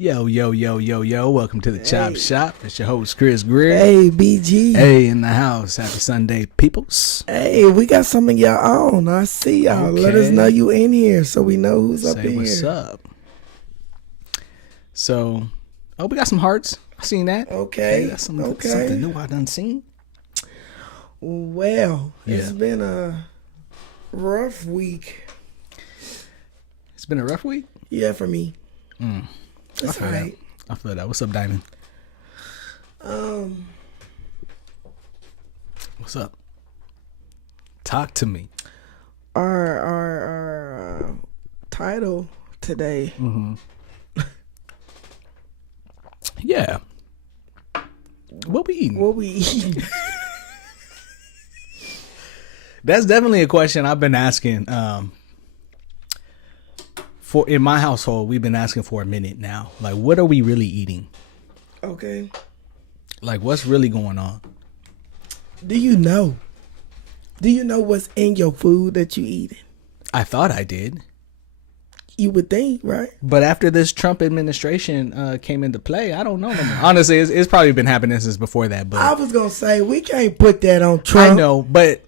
Yo, yo, yo, yo, yo. Welcome to the Chop Shop. It's your host, Kris Greer. Hey, BG. Hey, in the house. Happy Sunday, peoples. Hey, we got some of y'all on. I see y'all. Okay. Let us know you in here so we know who's up in what's here. up. So, we got some hearts. I seen that. Okay. Hey, that's something new I done seen. Well, it's been a rough week. It's been a rough week? Yeah, for me. That's right. I feel that. What's up, Diamond? What's up? Talk to me. Our title today. Yeah. What we eating? That's definitely a question I've been asking. For in my household, we've been asking for a minute now. Like, what are we really eating? Okay. Like, what's really going on? Do you know? Do you know what's in your food that you eating? I thought I did. You would think, right? But after this Trump administration came into play, I don't know no more. Honestly, it's probably been happening since before that. But I was going to say, we can't put that on Trump. I know, but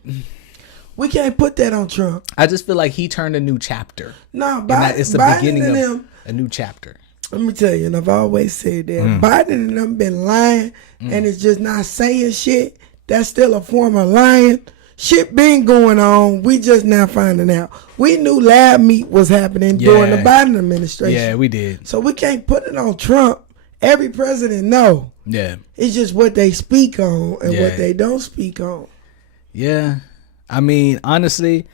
we can't put that on Trump. I just feel like he turned a new chapter. No, it's the beginning of a new chapter. Let me tell you, and I've always said that Biden and them been lying, and it's just not saying shit. That's still a form of lying. Shit been going on. We just now finding out. We knew lab meat was happening during the Biden administration. Yeah, we did. So we can't put it on Trump. Every president know. Yeah. It's just what they speak on and what they don't speak on. Yeah. I mean, honestly,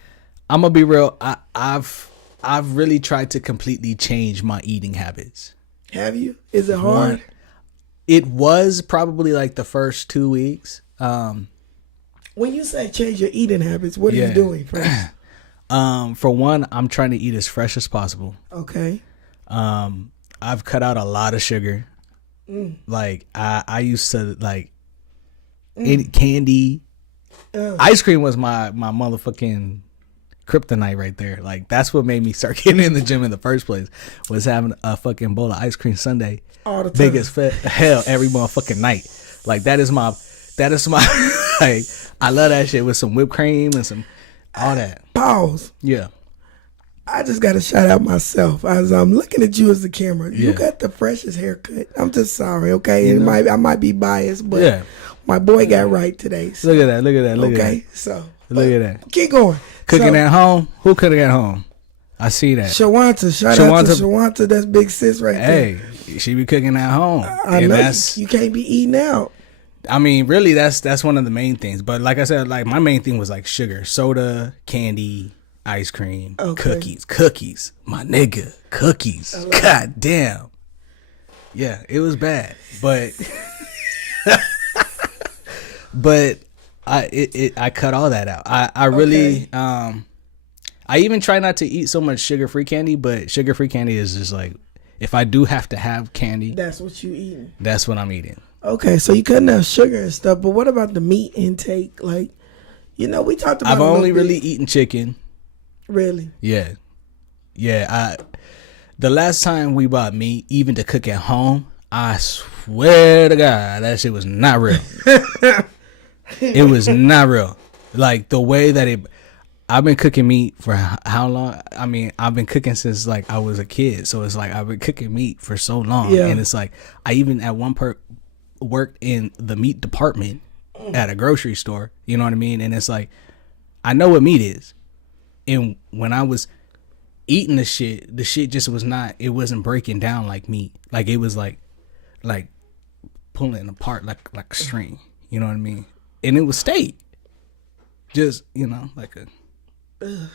I'm gonna be real. I've really tried to completely change my eating habits. Have you? Is it hard? It was probably like the first 2 weeks. When you say change your eating habits, what are you doing first? For one, I'm trying to eat as fresh as possible. Okay. I've cut out a lot of sugar. Like I used to like eat candy. Ice cream was my motherfucking kryptonite right there. Like, that's what made me start getting in the gym in the first place, was having a fucking bowl of ice cream sundae all the time. Big as hell every motherfucking night. Like, that is my like, I love that shit with some whipped cream and some all that. Pause. Yeah. I just got to shout out myself as I'm looking at you as the camera. You got the freshest haircut. I'm just sorry, okay? I might be biased, but my boy got right today. So. Look at that. Look at that. Look at that. Okay, so. Look at that. Keep going. Cooking at home? Who cooking at home? I see that. Shawanta. Shout out to Shawanta. That's big sis right there. Hey, she be cooking at home. I know. You can't be eating out. I mean, really, that's one of the main things. But like I said, like, my main thing was like sugar, soda, candy, ice cream, cookies, my nigga, cookies. God damn. Yeah, it was bad, but I cut all that out. I really I even try not to eat so much sugar-free candy, but sugar-free candy is just like, if I do have to have candy, that's what you eating. That's what I'm eating. Okay, so you cutting out sugar and stuff, but what about the meat intake? Like, we talked about. I've only really eaten chicken. Really? Yeah. The last time we bought meat, even to cook at home, I swear to God, that shit was not real. It was not real. Like, the way that I've been cooking meat for how long? I mean, I've been cooking since like I was a kid, so it's like I've been cooking meat for so long, and it's like I even at one worked in the meat department at a grocery store. You know what I mean? And it's like, I know what meat is. And when I was eating the shit just was not, it wasn't breaking down like meat. Like, it was like pulling apart like a string. You know what I mean? And it was steak. Just, like and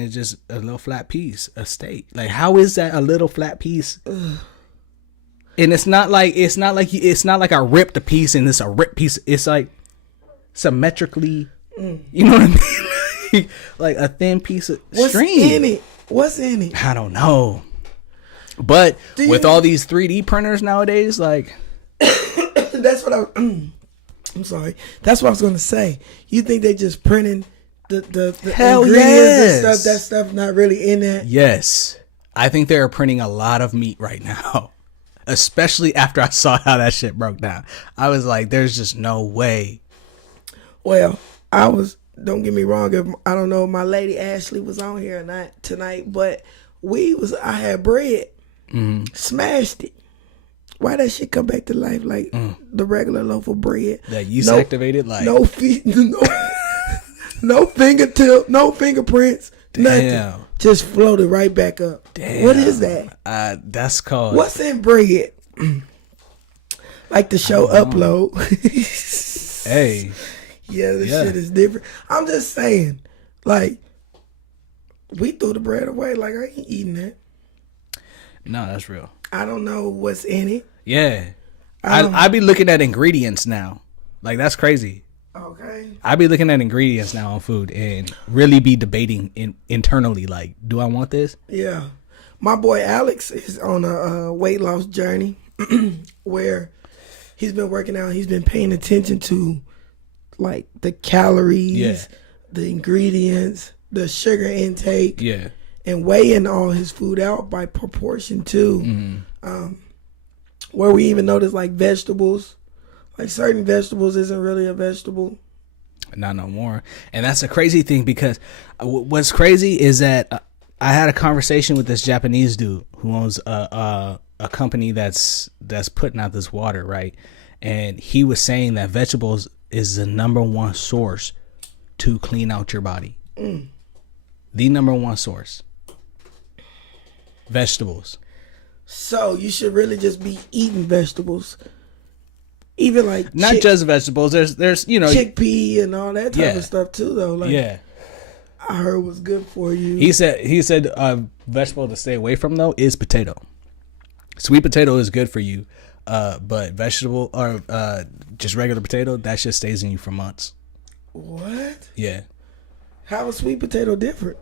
it's just a little flat piece of steak. Like, how is that a little flat piece? And it's not like I ripped a piece and it's a ripped piece. It's like symmetrically, you know what I mean? Like a thin piece of string. What's in it? I don't know. But with all these 3D printers nowadays, like that's what I'm sorry. That's what I was gonna say. You think they just printing the Hell ingredients and stuff? That stuff not really in that. Yes, I think they're printing a lot of meat right now. especially after I saw how that shit broke down. I was like, there's just no way. Well, don't get me wrong, if I don't know if my lady Ashley was on here or not tonight, but I had bread, smashed it. Why that shit come back to life like the regular loaf of bread? That yeast activated, like no feet, no fingertip, no fingerprints, nothing. Damn. Just floated right back up. Damn. What is that? That's called. What's in bread? Like the show Upload. Hey. Yeah, this shit is different. I'm just saying, like, we threw the bread away. Like, I ain't eating that. No, that's real. I don't know what's in it. Yeah. I be looking at ingredients now. Like, that's crazy. Okay. I be looking at ingredients now on food and really be debating internally, like, do I want this? Yeah. My boy Alex is on a weight loss journey where he's been working out. He's been paying attention to, like, the calories, the ingredients, the sugar intake, and weighing all his food out by proportion too. Where we even notice, like, vegetables, like certain vegetables isn't really a vegetable. Not no more. And that's a crazy thing because what's crazy is that I had a conversation with this Japanese dude who owns a company that's putting out this water, right? And he was saying that vegetables is the number one source to clean out your body. The number one source. Vegetables. So you should really just be eating vegetables. Even like not just vegetables. There's chickpea and all that type of stuff too though. Like, I heard was good for you. He said vegetable to stay away from though is potato. Sweet potato is good for you. But vegetable or just regular potato, that shit stays in you for months. What? Yeah. How is sweet potato different?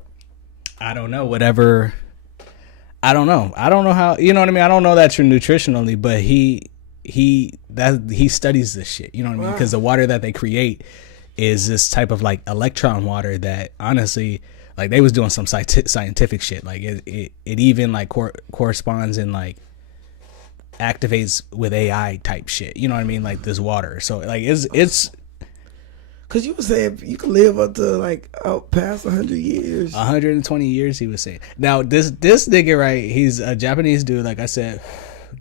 I don't know. Whatever. I don't know how, you know what I mean? I don't know that you're nutritionally, but he studies this shit, you know what I mean? Because the water that they create is this type of like electron water that honestly, like they was doing some scientific shit. Like it even like corresponds and like activates with AI type shit. You know what I mean? Like this water. So like it's because you were saying you can live up to like past 100 years. 120 years, he was saying. Now this nigga, right? He's a Japanese dude. Like I said,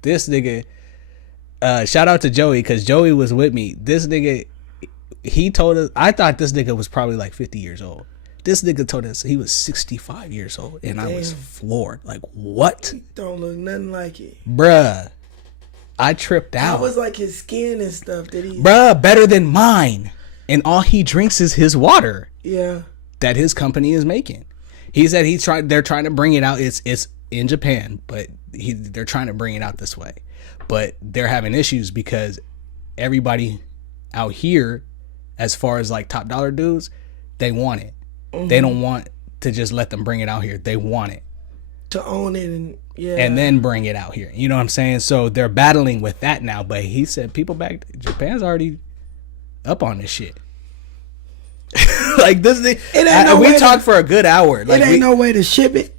this nigga. Shout out to Joey because Joey was with me. This nigga, he told us. I thought this nigga was probably like 50 years old. This nigga told us he was 65 years old, and I was floored. Like what? He don't look nothing like it, bruh. I tripped out. How was like his skin and stuff? Did he? Bruh, better than mine. And all he drinks is his water. Yeah. That his company is making. He said they're trying to bring it out. It's in Japan, but they're trying to bring it out this way. But they're having issues because everybody out here, as far as like top dollar dudes, they want it. They don't want to just let them bring it out here. They want it. To own it and then bring it out here. You know what I'm saying? So they're battling with that now. But he said people back Japan's already up on this shit. Like this thing, we talked for a good hour. Like it ain't no way to ship it.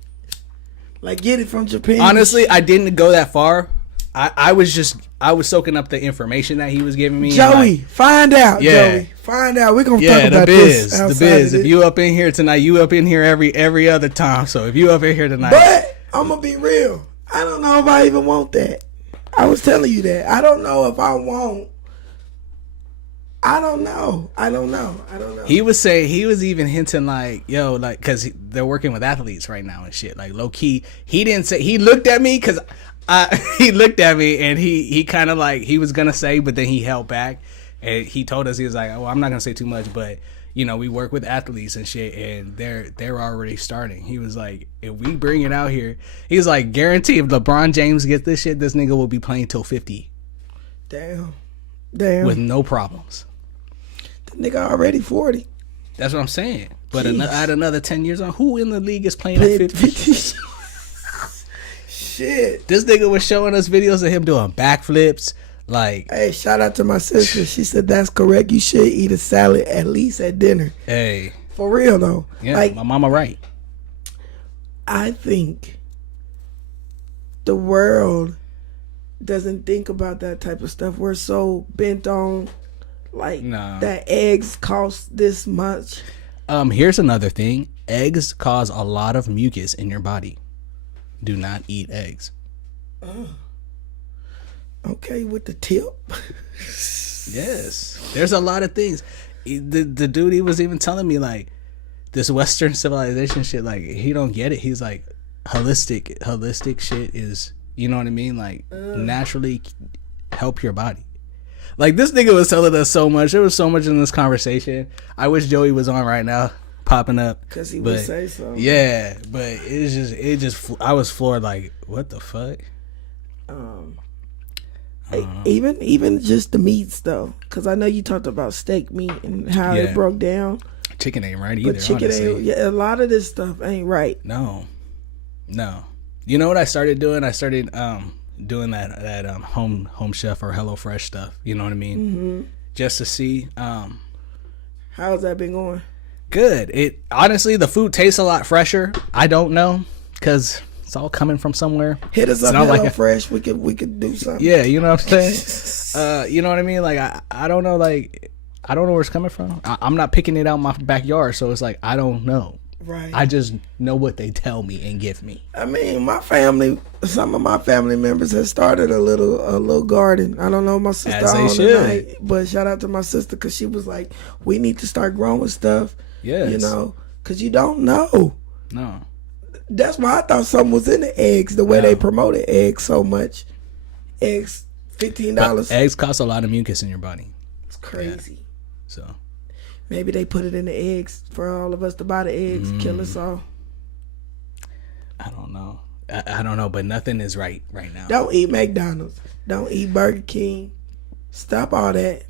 Like get it from Japan. Honestly, I didn't go that far. I was soaking up the information that he was giving me. Joey, find out. Yeah. Joey, find out. We're gonna talk about this. The biz. If you up in here tonight, you up in here every other time. So if you up in here tonight, but I'm gonna be real. I don't know if I even want that. I was telling you that. I don't know if I want. I don't know. He was even hinting like, yo, like, cause they're working with athletes right now and shit. Like low key, he didn't say. He looked at me cause he looked at me and he kind of like he was gonna say, but then he held back and he told us he was like, oh, I'm not gonna say too much, but you know, we work with athletes and shit, and they're already starting. He was like, if we bring it out here, he was like, guarantee if LeBron James gets this shit, this nigga will be playing till 50. Damn. With no problems. Nigga already 40. That's what I'm saying. But add another 10 years on. Who in the league is playing at 50? Shit. This nigga was showing us videos of him doing backflips. Like, hey, shout out to my sister. She said that's correct. You should eat a salad at least at dinner. Hey. For real though. Yeah, like, my mama right. I think the world doesn't think about that type of stuff. We're so bent on like No. that eggs cost this much. Here's another thing. Eggs cause a lot of mucus in your body. Do not eat eggs. Okay, with the tip. Yes. There's a lot of things. The dude, he was even telling me like this Western civilization shit, like he don't get it. He's like holistic shit is, you know what I mean? Like naturally help your body. Like this nigga was telling us so much. There was so much in this conversation. I wish Joey was on right now, popping up. Because he would say so. Yeah, but it just I was floored. Like, what the fuck? Even just the meats though, because I know you talked about steak meat and how it broke down. Chicken ain't right either. But chicken ain't. Yeah, a lot of this stuff ain't right. No. You know what I started doing? I started doing that home chef or HelloFresh stuff. You know what I mean? Mm-hmm. Just to see. How's that been going? Good. It honestly, the food tastes a lot fresher. I don't know because it's all coming from somewhere. Hit us up, HelloFresh. We could do something. Yeah, you know what I'm saying. You know what I mean? Like I don't know. Like I don't know where it's coming from. I'm not picking it out in my backyard, so it's like I don't know. Right. I just know what they tell me and give me. I mean, some of my family members have started a little garden. I don't know my sister As they on should. tonight, but shout out to my sister because she was like, we need to start growing stuff. Yes. You know, because you don't know. No. That's why I thought something was in the eggs, the way they promoted eggs so much. Eggs, $15. But eggs cost a lot of mucus in your body. It's crazy. Yeah. So. Maybe they put it in the eggs for all of us to buy the eggs, kill us all. I don't know. I don't know, but nothing is right now. Don't eat McDonald's. Don't eat Burger King. Stop all that.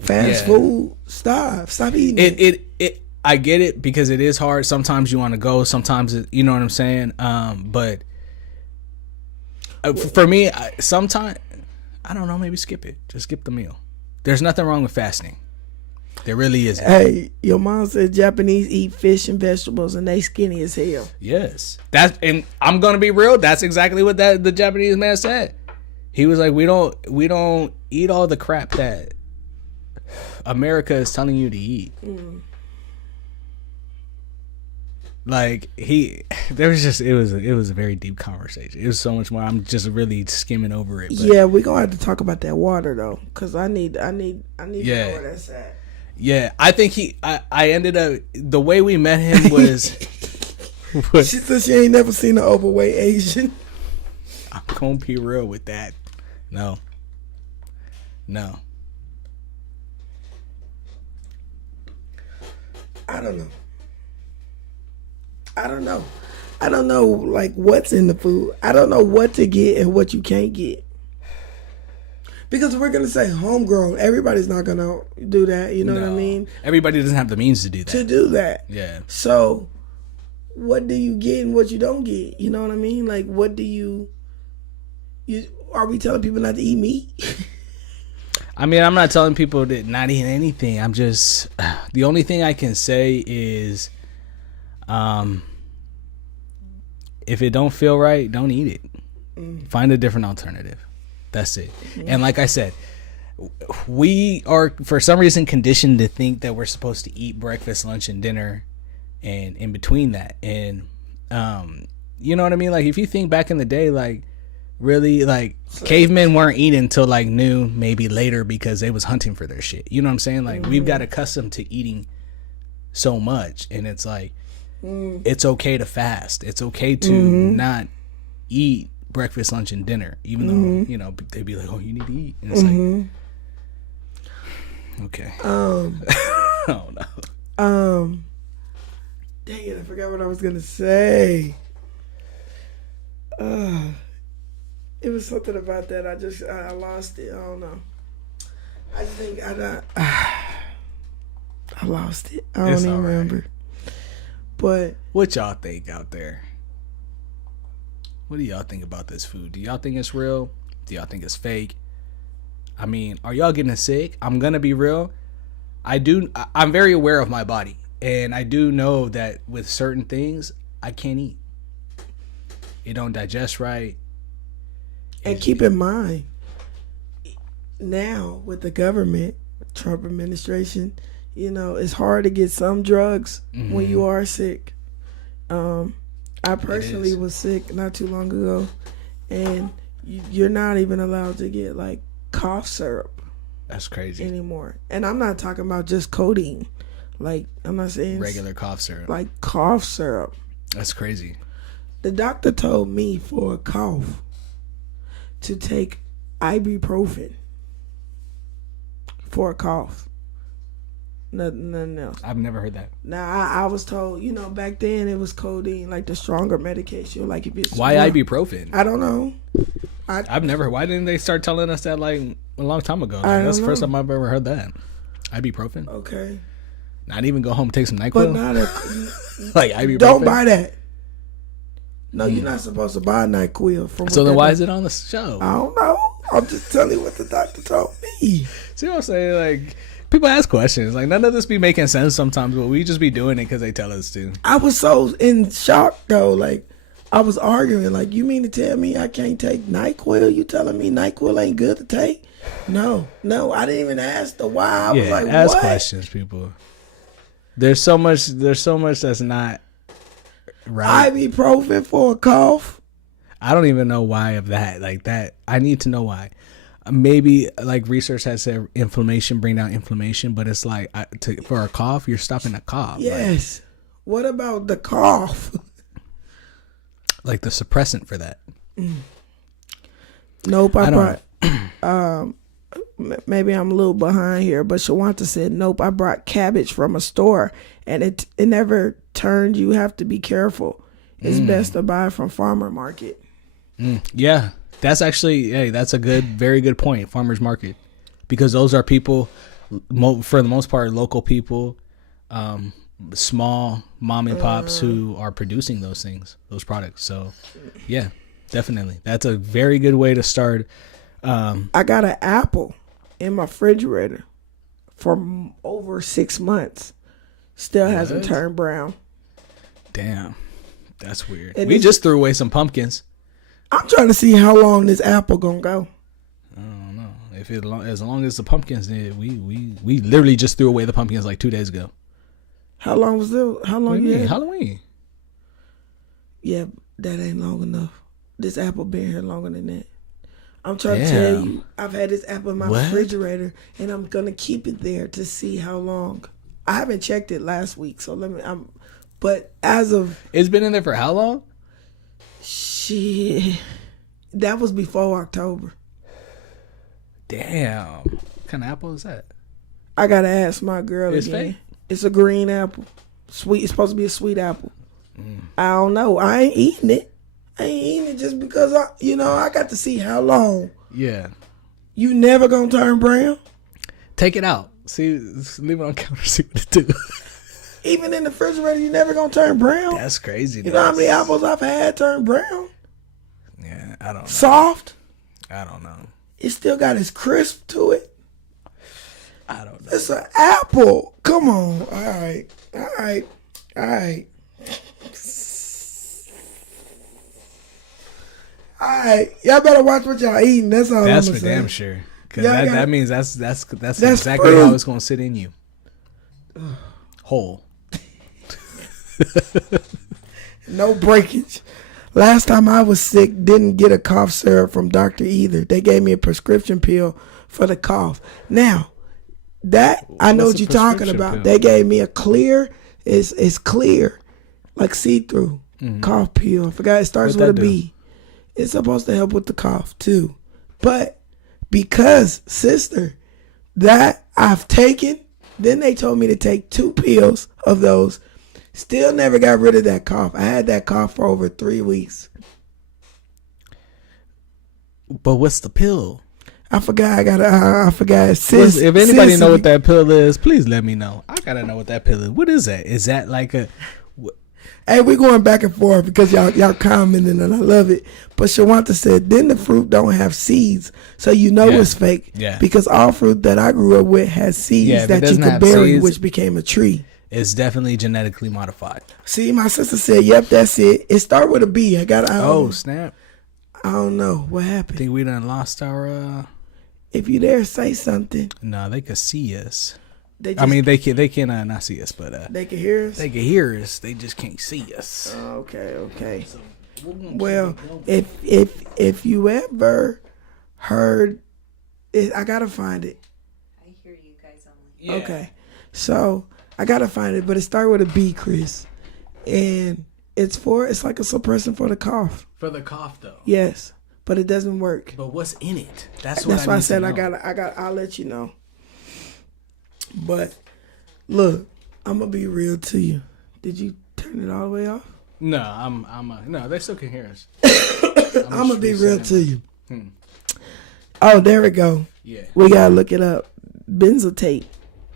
Fast food. Stop eating it. I get it because it is hard. Sometimes you want to go. Sometimes you know what I'm saying. But for me, sometimes I don't know. Maybe skip it. Just skip the meal. There's nothing wrong with fasting. There really isn't. Hey, your mom said Japanese eat fish and vegetables and they skinny as hell. Yes, and I'm gonna be real. That's exactly what the Japanese man said. He was like, we don't eat all the crap that America is telling you to eat. Like it was a very deep conversation. It was so much more. I'm just really skimming over it. But yeah, we're gonna have to talk about that water though, because I need to know where that's at. Yeah, I think I ended up, the way we met him was she said she ain't never seen an overweight Asian. I'm gonna be real with that. No. I don't know like what's in the food. I don't know what to get and what you can't get. Because we're going to say homegrown. Everybody's not going to do that. You know what I mean? Everybody doesn't have the means to do that. Yeah. So, what do you get and what you don't get? You know what I mean? Like, what do you are we telling people not to eat meat? I mean, I'm not telling people to not eat anything. I'm just, the only thing I can say is, if it don't feel right, don't eat it. Find a different alternative. That's it. And like I said, we are for some reason conditioned to think that we're supposed to eat breakfast, lunch, and dinner, and in between that. And you know what I mean? Like if you think back in the day, like really, like cavemen weren't eating until like noon, maybe later, because they was hunting for their shit. You know what I'm saying? Like we've got accustomed to eating so much, and it's like it's okay to fast. It's okay to not eat breakfast, lunch, and dinner, even though you know they'd be like, "Oh, you need to eat," and it's like, okay. Oh no. Dang it! I forgot what I was gonna say. It was something about that. I lost it. I don't know. I think I lost it. I don't even remember. But what y'all think out there? What do y'all think about this food? Do y'all think it's real? Do y'all think it's fake? I mean, are y'all getting sick? I'm gonna be real. I'm very aware of my body, and I do know that with certain things I can't eat. It don't digest right. And keep in mind, now with the government, Trump administration, you know, it's hard to get some drugs when you are sick. I personally was sick not too long ago, and you're not even allowed to get like cough syrup. That's crazy anymore. And I'm not talking about just codeine. Like, I'm not saying regular cough syrup. Like cough syrup. That's crazy. The doctor told me for a cough to take ibuprofen for a cough. Nothing else. I've never heard that. Now, I was told, you know, back then it was codeine, like the stronger medication. Like if it's why ibuprofen? I don't know. I've never. Why didn't they start telling us that like a long time ago? Like, that's the first time I've ever heard that. Ibuprofen. Okay. Not even go home and take some NyQuil. But not like ibuprofen. Don't buy that. No, you're not supposed to buy NyQuil from. So then why is it on the show? I don't know. I'm just telling you what the doctor told me. See what I'm saying? Like, people ask questions. Like, none of this be making sense sometimes, but we just be doing it because they tell us to. I was so in shock, though. Like, I was arguing. Like, you mean to tell me I can't take NyQuil? You telling me NyQuil ain't good to take? No, I didn't even ask the why. I was like, ask questions, people. There's so much that's not right. Ibuprofen for a cough? I don't even know why of that. Like that, I need to know why. Maybe like research has said inflammation bring down inflammation, but it's like for a cough, you're stopping a cough. Yes. Like, what about the cough? Like the suppressant for that. Nope. I brought. Maybe I'm a little behind here, but Shawanta said nope. I brought cabbage from a store, and it never turned. You have to be careful. It's best to buy from farmer market. Yeah, that's actually that's a very good point. Farmers market, because those are people, for the most part, local people, small mom and pops who are producing those things, those products. So, yeah, definitely, that's a very good way to start. I got an apple in my refrigerator for over 6 months. Still hasn't turned brown. Damn, that's weird. We just threw away some pumpkins. I'm trying to see how long this apple gonna go. I don't know. If as long as the pumpkins did, we literally just threw away the pumpkins like 2 days ago. How long was it? How long you had? Halloween. Yeah, that ain't long enough. This apple been here longer than that. I'm trying to tell you, I've had this apple in my refrigerator, and I'm gonna keep it there to see how long. I haven't checked it last week, so but as of it's been in there for how long? Shit, that was before October. Damn, what kind of apple is that? I gotta ask my girl it's again. Fake? It's a green apple, sweet. It's supposed to be a sweet apple. I don't know. I ain't eating it. I ain't eating it just because I got to see how long. Yeah. You never gonna turn brown? Take it out. See, leave it on the counter. See what it do. Even in the refrigerator, you never gonna turn brown. That's crazy. You know how many apples I've had turn brown? Yeah, I don't know. Soft? I don't know. It still got its crisp to it. I don't know. It's an apple. Come on. All right. All right. Y'all better watch what y'all eating. That's all. That's I'm for saying. damn sure. Because that means that's exactly fruit. how it's gonna sit in you. Whole. No breakage. Last time I was sick, didn't get a cough syrup from doctor either. They gave me a prescription pill for the cough. Now, that I know what you're talking about. Pill? They gave me a clear. It's clear, like see-through cough pill. I forgot it starts with a B. It's supposed to help with the cough too, but because sister, that I've taken. Then they told me to take 2 pills of those. Still never got rid of that cough. I had that cough for over 3 weeks. But what's the pill? I forgot. I forgot. If anybody know what that pill is, please let me know. I gotta know what that pill is. What is that? Is that like a? Hey, we're going back and forth because y'all commenting and I love it. But Shawanta said, then the fruit don't have seeds, so it's fake. Yeah. Because all fruit that I grew up with has seeds that you could bury, which became a tree. It's definitely genetically modified. See, my sister said, "Yep, that's it. It started with a B. I got." Oh snap! I don't know what happened. Think we done lost our. If you there, say something. No, they could see us. They can not see us, but they can hear us. They can hear us. They just can't see us. Okay. So well, if you ever heard it, I gotta find it. I hear you guys only. Yeah. Okay, so I gotta find it, but it started with a B, Chris, and it's like a suppressant for the cough. For the cough, though. Yes, but it doesn't work. But what's in it? That's why I said I'll let you know. But look, I'm gonna be real to you. Did you turn it all the way off? No, no, they still can hear us. I'm gonna be real to you. Oh, there we go. Yeah. We gotta look it up. Benzoate.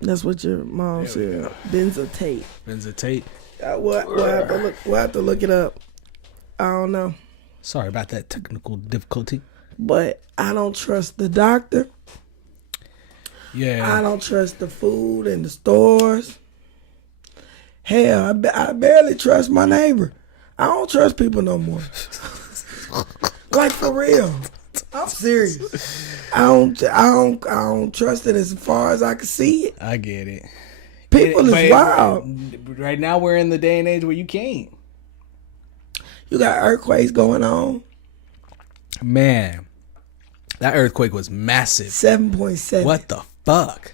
That's what your mom said. Benzoate. Benzoate. We'll have to look it up. I don't know. Sorry about that technical difficulty. But I don't trust the doctor. Yeah. I don't trust the food in the stores. Hell, I barely trust my neighbor. I don't trust people no more. Like, for real. I'm serious. I don't trust it as far as I can see it. I get it. People is wild. Right now we're in the day and age where you can't. You got earthquakes going on. Man, that earthquake was massive. 7.7. What the fuck?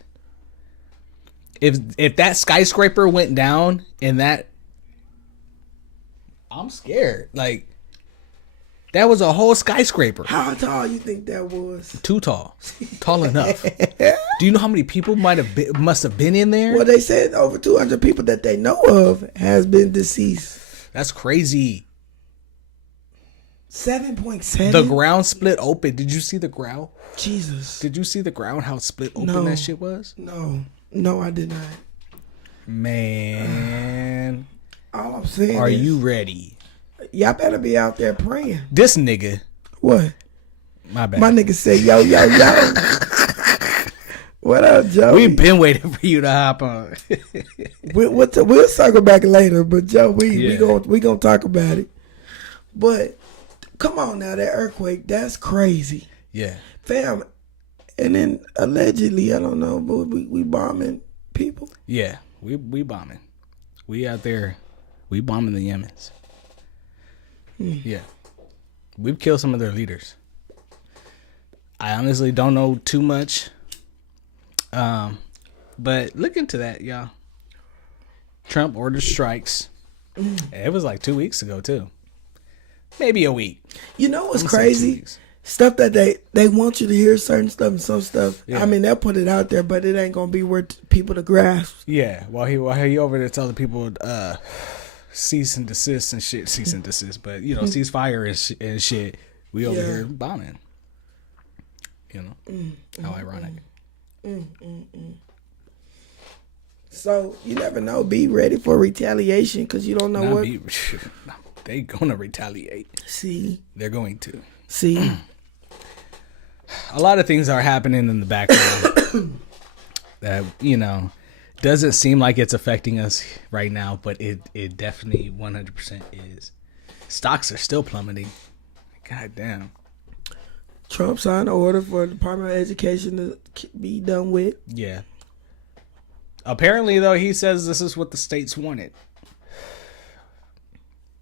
If that skyscraper went down in that, I'm scared. Like, that was a whole skyscraper. How tall you think that was? Too tall. Tall enough. Do you know how many people must have been in there? Well, they said over 200 people that they know of has been deceased. That's crazy. 7.7. The ground split open. Did you see the ground? Jesus. Did you see the ground? How split open that shit was? No, I did not. Man, all I'm saying are you ready? Y'all better be out there praying. This nigga. What? My bad. My nigga said, yo. What up, Joe? We've been waiting for you to hop on. We'll circle back later, but Joe, we gonna talk about it. But come on now, that earthquake, that's crazy. Yeah. Fam, and then allegedly, I don't know, but we bombing people. Yeah, we bombing. We out there, we bombing the Yemens. Yeah. We've killed some of their leaders. I honestly don't know too much. But look into that, y'all. Trump ordered strikes. It was like 2 weeks ago, too. Maybe a week. You know what's crazy? Stuff that they want you to hear certain stuff and some stuff. Yeah. I mean, they'll put it out there, but it ain't gonna be worth people to grasp. Yeah, while he over there telling people cease and desist and shit. Cease and desist, but cease fire and shit. We over here bombing. How ironic. So you never know. Be ready for retaliation because you don't know they gonna retaliate. See, they're going to. See, a lot of things are happening in the background that doesn't seem like it's affecting us right now, but it definitely 100% is. Stocks are still plummeting. God damn. Trump signed an order for the Department of Education to be done with. Yeah. Apparently, though, he says this is what the states wanted.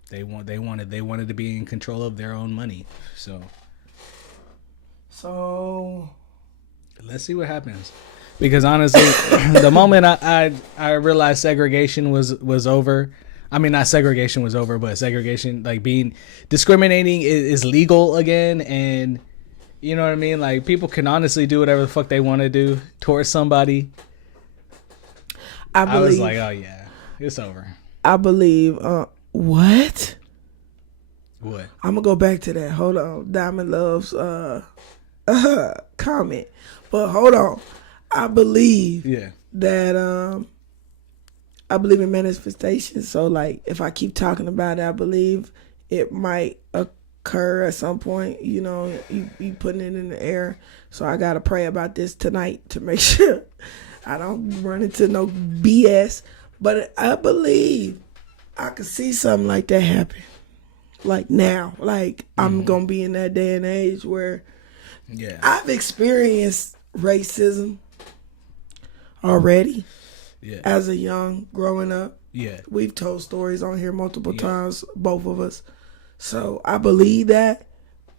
They wanted to be in control of their own money. So let's see what happens. Because honestly, the moment I realized segregation was over, I mean not segregation was over, but segregation, like discriminating is legal again, and you know what I mean? Like people can honestly do whatever the fuck they want to do towards somebody. I was like, oh yeah, it's over. I believe what? What? I'm gonna go back to that. Hold on. Diamond loves comment. But hold on. I believe that I believe in manifestation. So like if I keep talking about it, I believe it might occur at some point. You putting it in the air. So I gotta pray about this tonight to make sure I don't run into no BS. But I believe I could see something like that happen. like now. Like I'm gonna be in that day and age where I've experienced racism already as a young growing up. Yeah. We've told stories on here multiple times, both of us. So I believe that,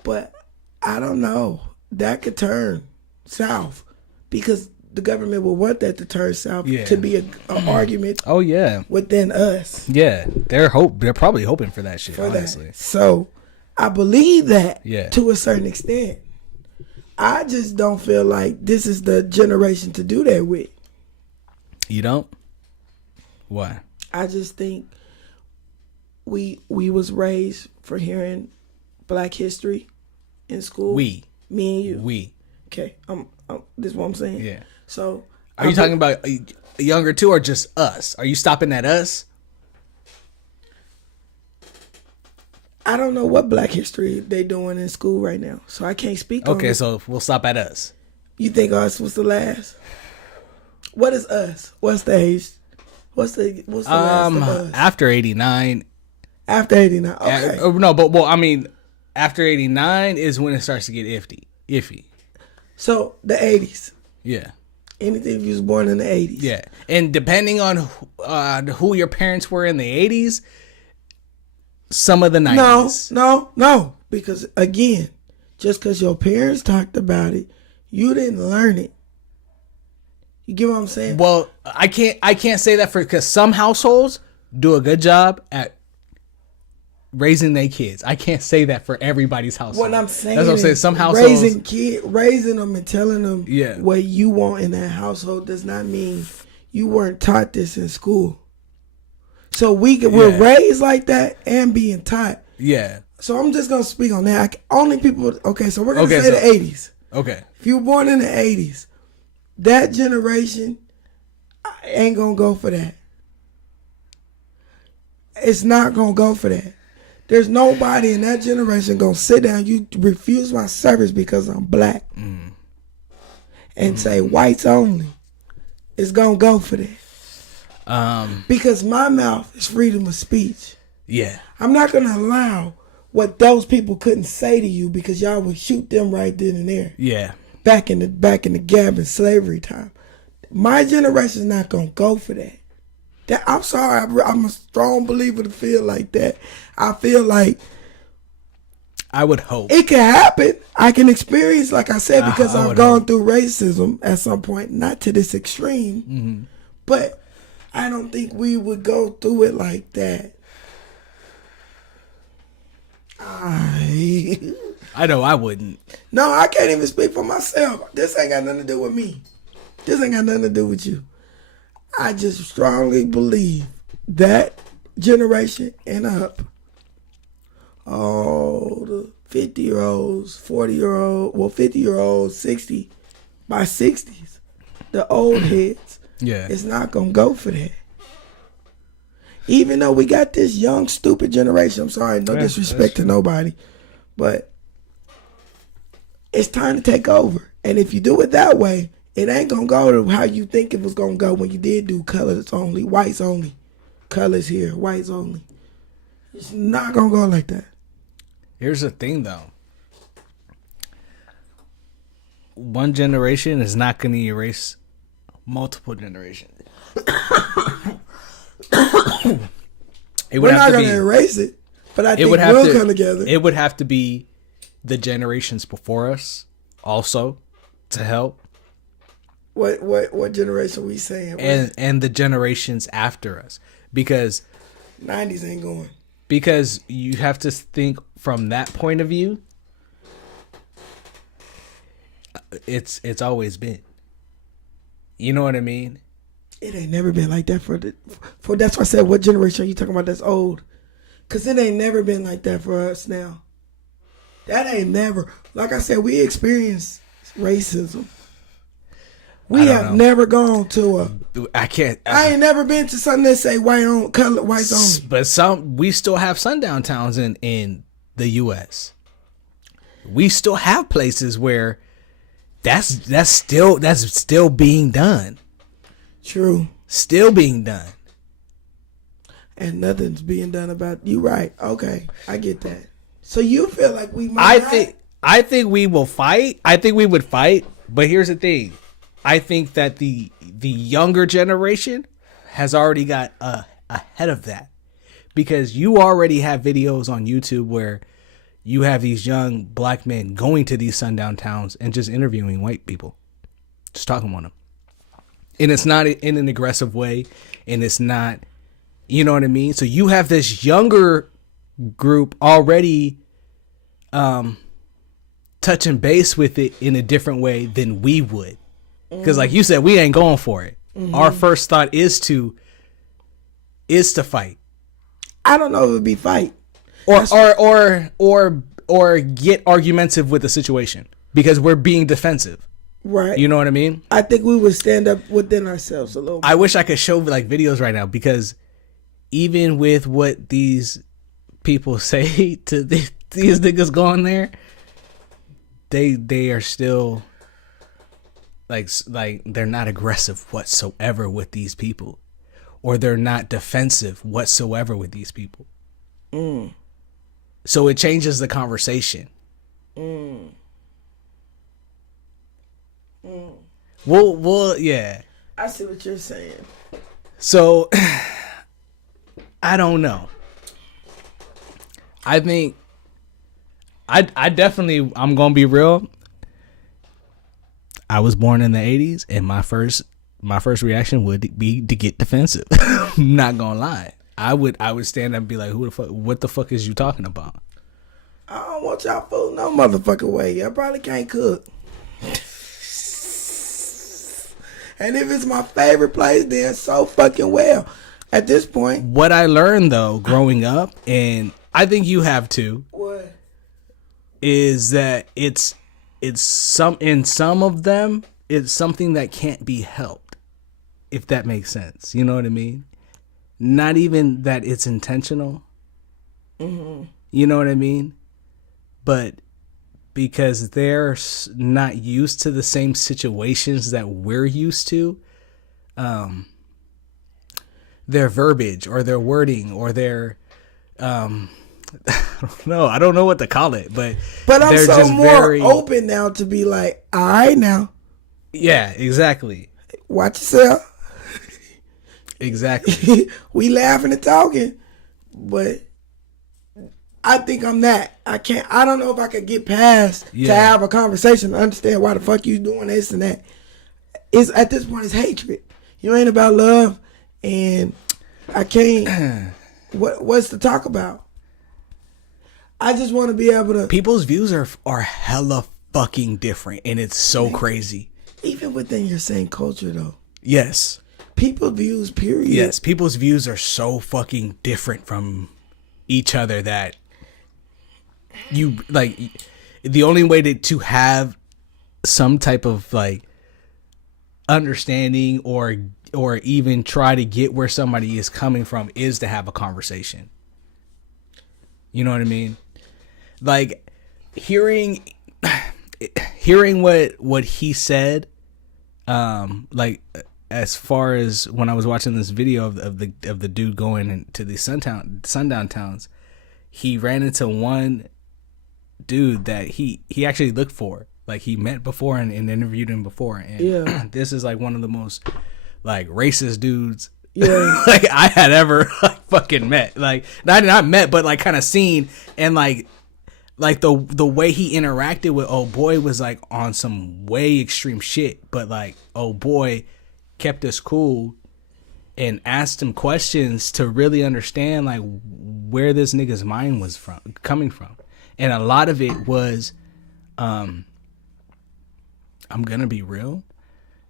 but I don't know. That could turn south because the government will want that to turn south to be an argument. Oh yeah, within us. Yeah, they're probably hoping for that shit. Honestly, so I believe that to a certain extent. I just don't feel like this is the generation to do that with. You don't? Why? I just think we was raised for hearing Black history in school. Me and you. Okay, this is what I'm saying. Yeah. So, are you talking about younger too, or just us? Are you stopping at us? I don't know what Black history they doing in school right now, so I can't speak. Okay, so we'll stop at us. You think us was the last? What is us? What's the age? What's the last of us? After 89. After 89. Okay. No, but I mean, after 89 is when it starts to get iffy. So the 80s. Yeah. Anything if you was born in the 80s. Yeah. And depending on who your parents were in the 80s, some of the 90s. No. Because again, just because your parents talked about it, you didn't learn it. You get what I'm saying? Well, I can't say that because some households do a good job at raising their kids. I can't say that for everybody's household. What I'm saying, that's what I'm saying. Some households raising them and telling them what you want in that household does not mean you weren't taught this in school. So we're raised like that and being taught. Yeah. So I'm just gonna speak on that. Okay, so we're gonna say the 80s. Okay. If you were born in the 80s, that generation ain't gonna go for that. It's not gonna go for that. There's nobody in that generation gonna sit down. You refuse my service because I'm Black, and say whites only. It's gonna go for that. Because my mouth is freedom of speech. Yeah, I'm not gonna allow what those people couldn't say to you because y'all would shoot them right then and there. Yeah, back in the gab and slavery time. My generation's not gonna go for that. I'm sorry, I'm a strong believer to feel like that. I feel like I would hope it can happen. I can experience, like I said, because I've gone through racism at some point, not to this extreme, but I don't think we would go through it like that. I know I wouldn't. No, I can't even speak for myself. This ain't got nothing to do with me. This ain't got nothing to do with you. I just strongly believe that generation and up, all the 50-year-olds, 40-year-olds, 50-year-olds, 60, by 60s, the old heads, it's not going to go for that. Even though we got this young, stupid generation, I'm sorry, no disrespect to nobody, but it's time to take over. And if you do it that way, it ain't gonna go to how you think it was gonna go when you did do colors only, whites only, colors here, whites only. It's not gonna go like that. Here's the thing, though. One generation is not gonna erase multiple generations. We're not gonna erase it, but I think we'll come together. It would have to be the generations before us also to help. What generation we saying? And the generations after us, because 90s ain't going. Because you have to think from that point of view. It's always been. You know what I mean? It ain't never been like that for that's why I said, what generation are you talking about that's old? Cause it ain't never been like that for us now. That ain't never. Like I said, we experienced racism. We have never gone to I ain't never been to something that say whites only. But we still have sundown towns in the U.S. We still have places where that's still being done. True. Still being done. and nothing's being done about. You right? Okay, I get that. So you feel like we might? I think we will fight. I think we would fight. But here's the thing: I think that the younger generation has already got ahead of that, because you already have videos on YouTube where you have these young black men going to these sundown towns and just interviewing white people, just talking on them. And it's not in an aggressive way, and it's not, you know what I mean? So you have this younger group already touching base with it in a different way than we would. Because like you said, we ain't going for it. Mm-hmm. Our first thought is to fight. I don't know if it would be fight. Or get argumentative with the situation because we're being defensive. Right. You know what I mean? I think we would stand up within ourselves a little bit. I wish I could show like videos right now, because even with what these people say to these niggas going there, they are still like they're not aggressive whatsoever with these people, or they're not defensive whatsoever with these people. So it changes the conversation. Well, yeah. I see what you're saying. So, I don't know. I think, I definitely, I'm going to be real. I was born in the 80s, and my first reaction would be to get defensive. I'm not going to lie. I would stand up and be like, what the fuck is you talking about? I don't want y'all food no motherfucking way. Y'all probably can't cook. And if it's my favorite place, then so fucking well. At this point. What I learned though, growing up, and I think you have too. What? Is that in some of them, it's something that can't be helped. If that makes sense. You know what I mean? Not even that it's intentional. Mm-hmm. You know what I mean? But because they're not used to the same situations that we're used to, their verbiage or their wording or their, I don't know what to call it, but I'm so just more open now to be like, all right now. Yeah, exactly. Watch yourself. Exactly. We laughing and talking, but I think I'm that. I don't know if I could get past to have a conversation to understand why the fuck you doing this and that. It's at this point, it's hatred. You ain't about love, and I can't. What's to talk about? I just want to be able to. People's views are hella fucking different, and it's so crazy. Even within your same culture, though. Yes. People's views, period. Yes, people's views are so fucking different from each other that you like. The only way to have some type of like understanding or even try to get where somebody is coming from is to have a conversation. You know what I mean? Like hearing what he said, like as far as when I was watching this video of the dude going into the sundown towns, he ran into one dude that he actually looked for, like he met before and interviewed him before, and this is like one of the most like racist dudes like I had ever like fucking met, like not met but like kind of seen, and like the way he interacted with old boy was like on some way extreme shit, but like old boy kept us cool and asked him questions to really understand like where this nigga's mind was coming from. And a lot of it was, I'm gonna be real.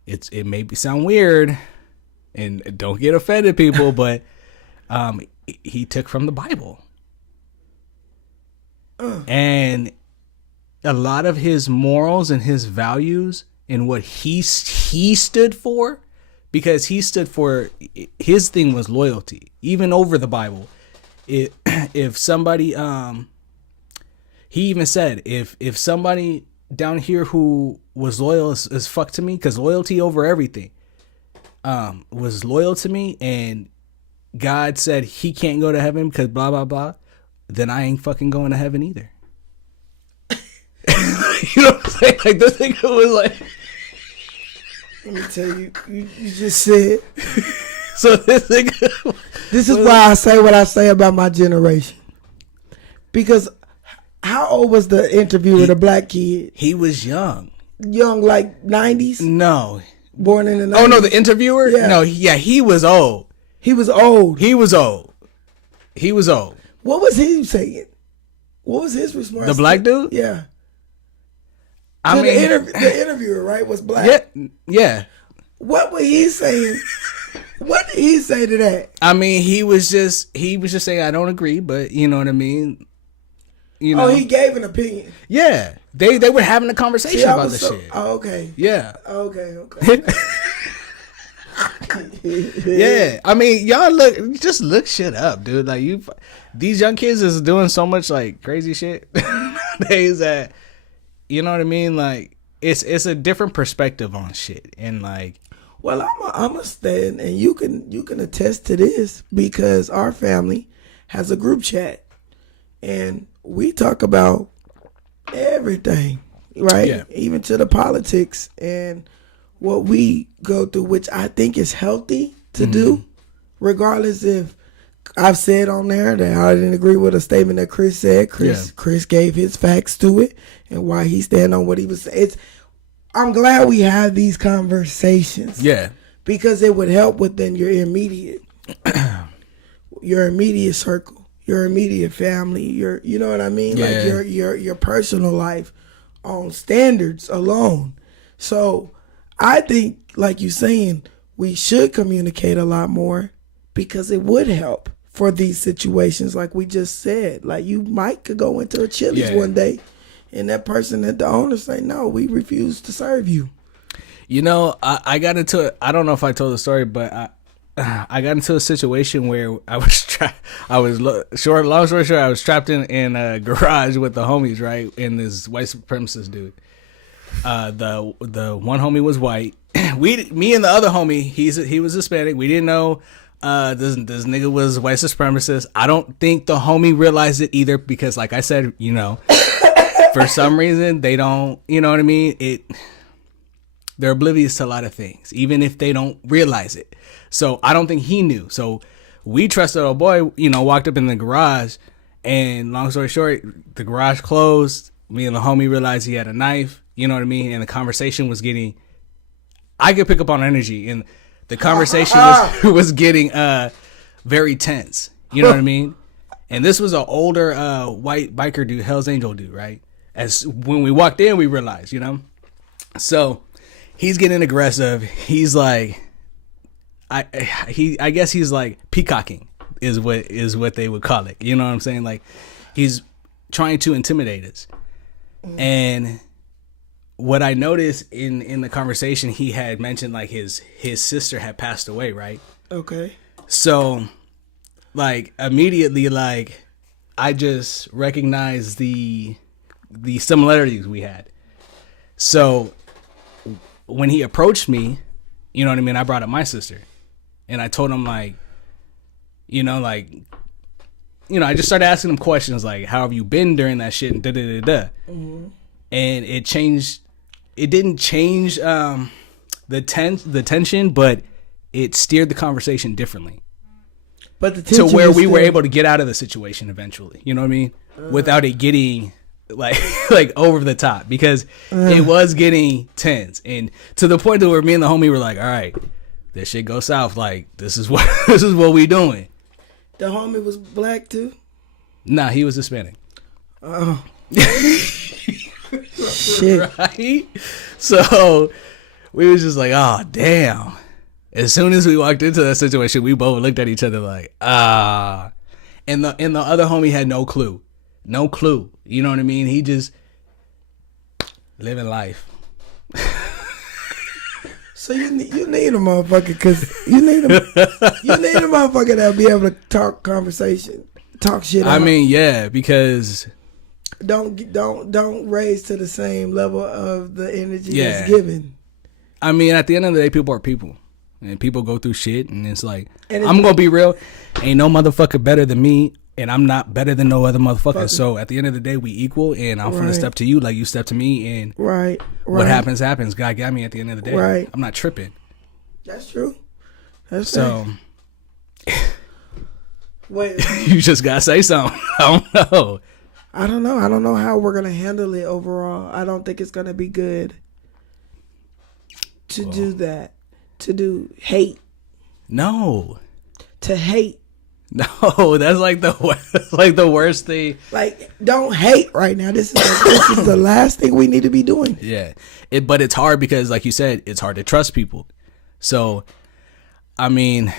It may sound weird, and don't get offended, people, but he took from the Bible, and a lot of his morals and his values and what he stood for, because he stood for, his thing was loyalty, even over the Bible. If somebody he even said, if somebody down here who was loyal as fuck to me, because loyalty over everything, was loyal to me, and God said he can't go to heaven because blah blah blah, then I ain't fucking going to heaven either. You know what I'm saying? Like this nigga was like, let me tell you, you just said. So this nigga. This is why I say what I say about my generation. Because how old was the interviewer, the black kid? He was young. Young, like 90s? No. Born in the 90s? Oh, no, the interviewer? Yeah. No, yeah, he was old. He was old. He was old. He was old. What was he saying? What was his response? The black dude? Yeah. I mean, the interviewer, right, was black. Yeah. What was he saying? What did he say to that? I mean, he was just saying, I don't agree, but you know what I mean? You know. Oh, he gave an opinion. Yeah. They were having a conversation about this shit. Oh, okay. Yeah. Okay. Yeah. I mean, y'all just look shit up, dude. Like these young kids is doing so much like crazy shit nowadays that, you know what I mean? Like it's a different perspective on shit. And like, well, I'm a stand, and you can attest to this because our family has a group chat, and we talk about everything, right? Yeah. Even to the politics and what we go through, which I think is healthy to do, regardless if I've said on there that I didn't agree with a statement that Chris said. Chris gave his facts to it and why he stand on what he was saying. I'm glad we have these conversations. yeah. Because it would help within your immediate circle, your immediate family, you know what I mean? Yeah. Like your personal life on standards alone. So I think, like you're saying, we should communicate a lot more because it would help for these situations like we just said. Like you could go into a Chili's one day and that person at the owner say, no, we refuse to serve you. You know, I got into I don't know if I told the story, but I got into a situation where I was long story short, I was trapped in a garage with the homies, right? And this white supremacist dude. The one homie was white. Me and the other homie, he was Hispanic. We didn't know this nigga was white supremacist. I don't think the homie realized it either because, like I said, you know, for some reason they don't, you know what I mean? They're oblivious to a lot of things, even if they don't realize it. So I don't think he knew. So we trusted our boy, you know, walked up in the garage, and long story short, the garage closed. Me and the homie realized he had a knife, you know what I mean? And the conversation was getting, I could pick up on energy, and the conversation was getting very tense, you know what I mean? And this was an older white biker dude, Hell's Angel dude, right? As when we walked in, we realized, you know? So he's getting aggressive. He's like, I guess he's like peacocking is what they would call it. You know what I'm saying? Like he's trying to intimidate us. And what I noticed in the conversation, he had mentioned like his sister had passed away, right? Okay. So like immediately, like I just recognized the similarities we had. So when he approached me, you know what I mean, I brought up my sister, and I told him like, I just started asking him questions like, how have you been during that shit, and da-da-da-da. Mm-hmm. And it changed. It didn't change the tension, but it steered the conversation differently. But the to where we were able to get out of the situation eventually. You know what I mean? Without it getting like over the top, because it was getting tense, and to the point that where me and the homie were like, all right, this shit goes south. Like this is what we doing. The homie was black too? Nah, he was Hispanic. Oh. Shit. Right? So we was just like, oh damn. As soon as we walked into that situation, we both looked at each other like, ah. And the other homie had no clue. No clue. You know what I mean? He just living life. So you need a motherfucker, because you need a motherfucker that'll be able to talk shit. I mean, yeah, because don't raise to the same level of the energy that's given. I mean, at the end of the day, people are people. and people go through shit, and it's like, And I'm gonna be real. Ain't no motherfucker better than me, and I'm not better than no other motherfucker. So at the end of the day, we equal, and I'm finna step to you like you step to me, and what happens happens. God got me at the end of the day. Right. I'm not tripping. That's true. That's So wait. you just gotta say something. I don't know. I don't know. I don't know how we're gonna handle it overall. I don't think it's gonna be good to do that. To do hate. No. To hate. No, that's like the worst thing. Like, don't hate right now. This is the last thing we need to be doing. Yeah, but it's hard because, like you said, it's hard to trust people. So, I mean,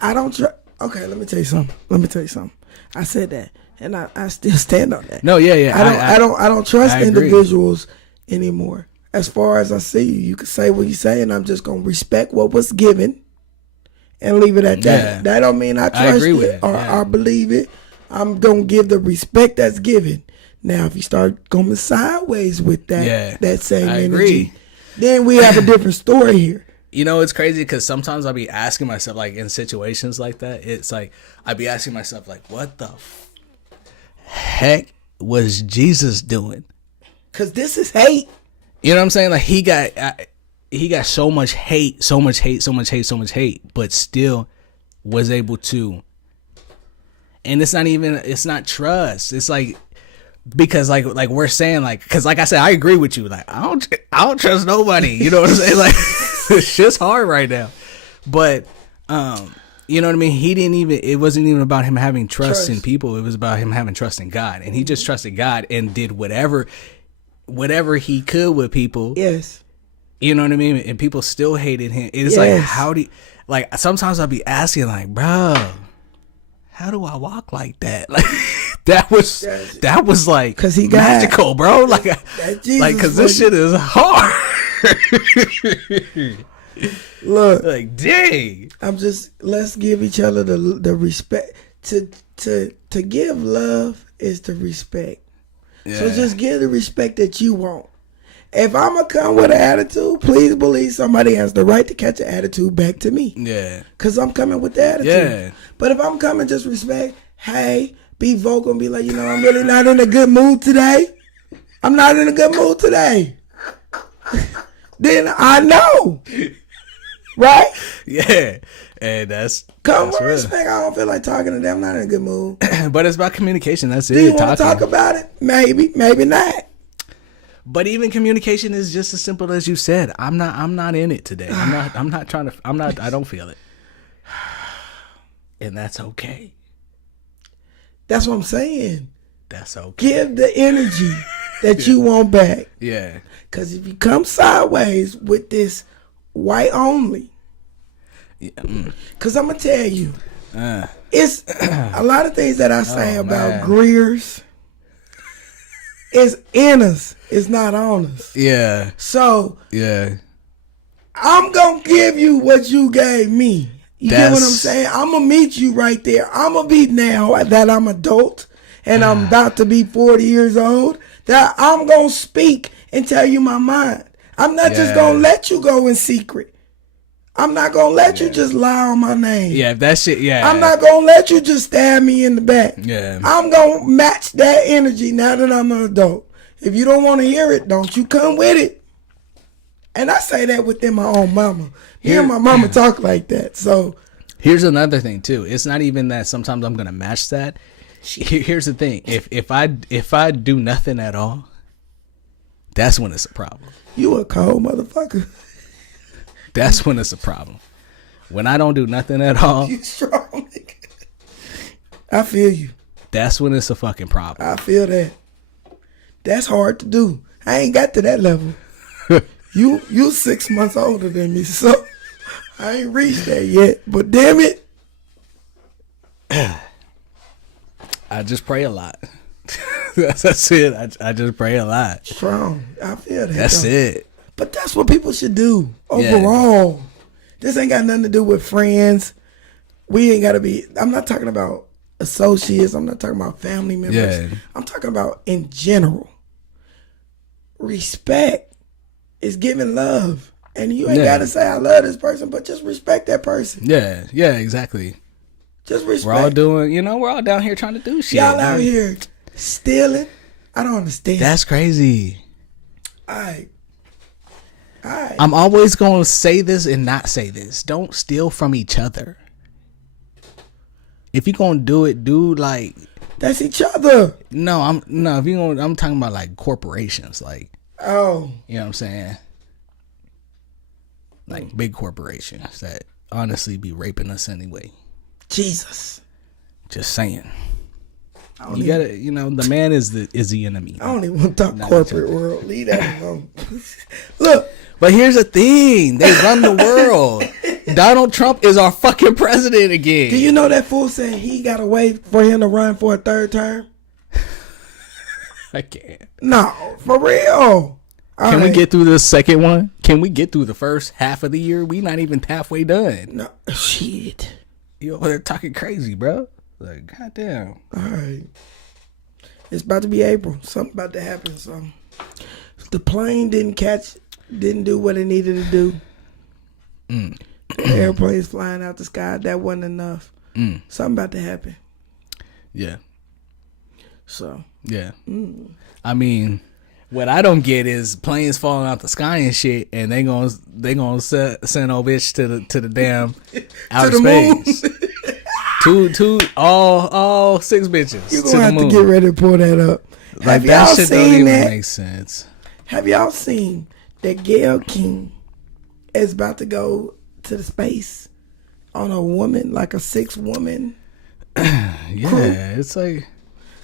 I don't trust. Okay, let me tell you something. I said that, and I still stand on that. No, yeah. I don't trust I agree. individuals anymore. As far as I see you, you can say what you say, and I'm just gonna respect what was given and leave it at that. Yeah. That don't mean I trust it or I believe it. I'm gonna give the respect that's given. Now, if you start going sideways with that same I energy, agree. then we have a different story here. You know, it's crazy because sometimes I'll be asking myself, like in situations like that, it's like I'd be asking myself, like, what the heck was Jesus doing? Because this is hate. You know what I'm saying? Like he got so much hate, but still was able to. And it's not trust. It's like, because like we're saying, like, because like I said, I agree with you. Like I don't trust nobody. You know what I'm saying? Like it's just hard right now. But you know what I mean? It wasn't even about him having trust in people. It was about him having trust in God. And he just trusted God and did whatever he could with people. Yes. You know what I mean? And people still hated him. It's like, how do you, like, sometimes I'll be asking, like, bro, how do I walk like that? Like, that was like, cause he magical, bro. Like, cause this shit is hard. Look, like, dang. Let's give each other the respect. To give love is to respect. Yeah. So just give the respect that you want. If I'm going to come with an attitude, please believe somebody has the right to catch an attitude back to me. Yeah. Because I'm coming with the attitude. Yeah. But if I'm coming just respect, hey, be vocal and be like, you know, I'm really not in a good mood today. I'm not in a good mood today. Then I know. Right? Yeah. And that's with respect. I don't feel like talking to them. I'm not in a good mood. But it's about communication. That's it. Do you want to talk about it? Maybe not. But even communication is just as simple as you said. I'm not in it today. I don't feel it. And that's okay. That's what I'm saying. That's okay. Give the energy that you want back. Yeah. Because if you come sideways with this white only, because I'm going to tell you, it's a lot of things that I say about Greers is in us. It's not on us. Yeah. So, yeah, I'm going to give you what you gave me. You get what I'm saying? I'm going to meet you right there. I'm going to be, now that I'm adult and I'm about to be 40 years old, that I'm going to speak and tell you my mind. I'm not just going to let you go in secret. I'm not going to let you just lie on my name. Yeah, if that shit, I'm not going to let you just stab me in the back. Yeah. I'm going to match that energy now that I'm an adult. If you don't want to hear it, don't you come with it. And I say that within my own mama. Me and my mama talk like that. So here's another thing too. It's not even that sometimes I'm going to match that. Here's the thing. If I do nothing at all, that's when it's a problem. You a cold motherfucker. That's when it's a problem. When I don't do nothing at all. You strong. I feel you. That's when it's a fucking problem. I feel that. That's hard to do. I ain't got to that level. You 6 months older than me, so I ain't reached that yet. But damn it. I just pray a lot. That's it. I just pray a lot. Strong. I feel that. That's it. But that's what people should do overall. Yeah. This ain't got nothing to do with friends. We ain't got to be. I'm not talking about associates. I'm not talking about family members. Yeah. I'm talking about in general. Respect is giving love. And you ain't gotta say I love this person, but just respect that person. Yeah, exactly. Just respect. We're all doing, we're all down here trying to do shit. Y'all out here stealing. I don't understand. That's crazy. All right. I'm always going to say this and not say this. Don't steal from each other. If you're going to do it, dude, like... That's each other. If you going, I'm talking about like corporations, like... Oh. You know what I'm saying? Like big corporations that honestly be raping us anyway. Jesus. Just saying. You gotta, the man is the enemy. I don't even want to talk corporate world. Leave that alone. Look. But here's the thing. They run the world. Donald Trump is our fucking president again. Do you know that fool said he got to wait for him to run for a third term? I can't. No, for real. Can we get through the second one? Can we get through the first half of the year? We not even halfway done. No, shit. You over there talking crazy, bro. Like, goddamn. All right. It's about to be April. Something about to happen. So the plane didn't do what it needed to do. Airplanes flying out the sky. That wasn't enough. Something about to happen. Yeah. So. Yeah. I mean, what I don't get is planes falling out the sky and shit, and they gonna send old bitch to the damn outer space. all 6 bitches. You're gonna have to get ready to pull that up. Like, that shit don't even make sense. Have y'all seen that Gayle King is about to go to the space on a woman, like a 6-woman? Yeah, crew? it's like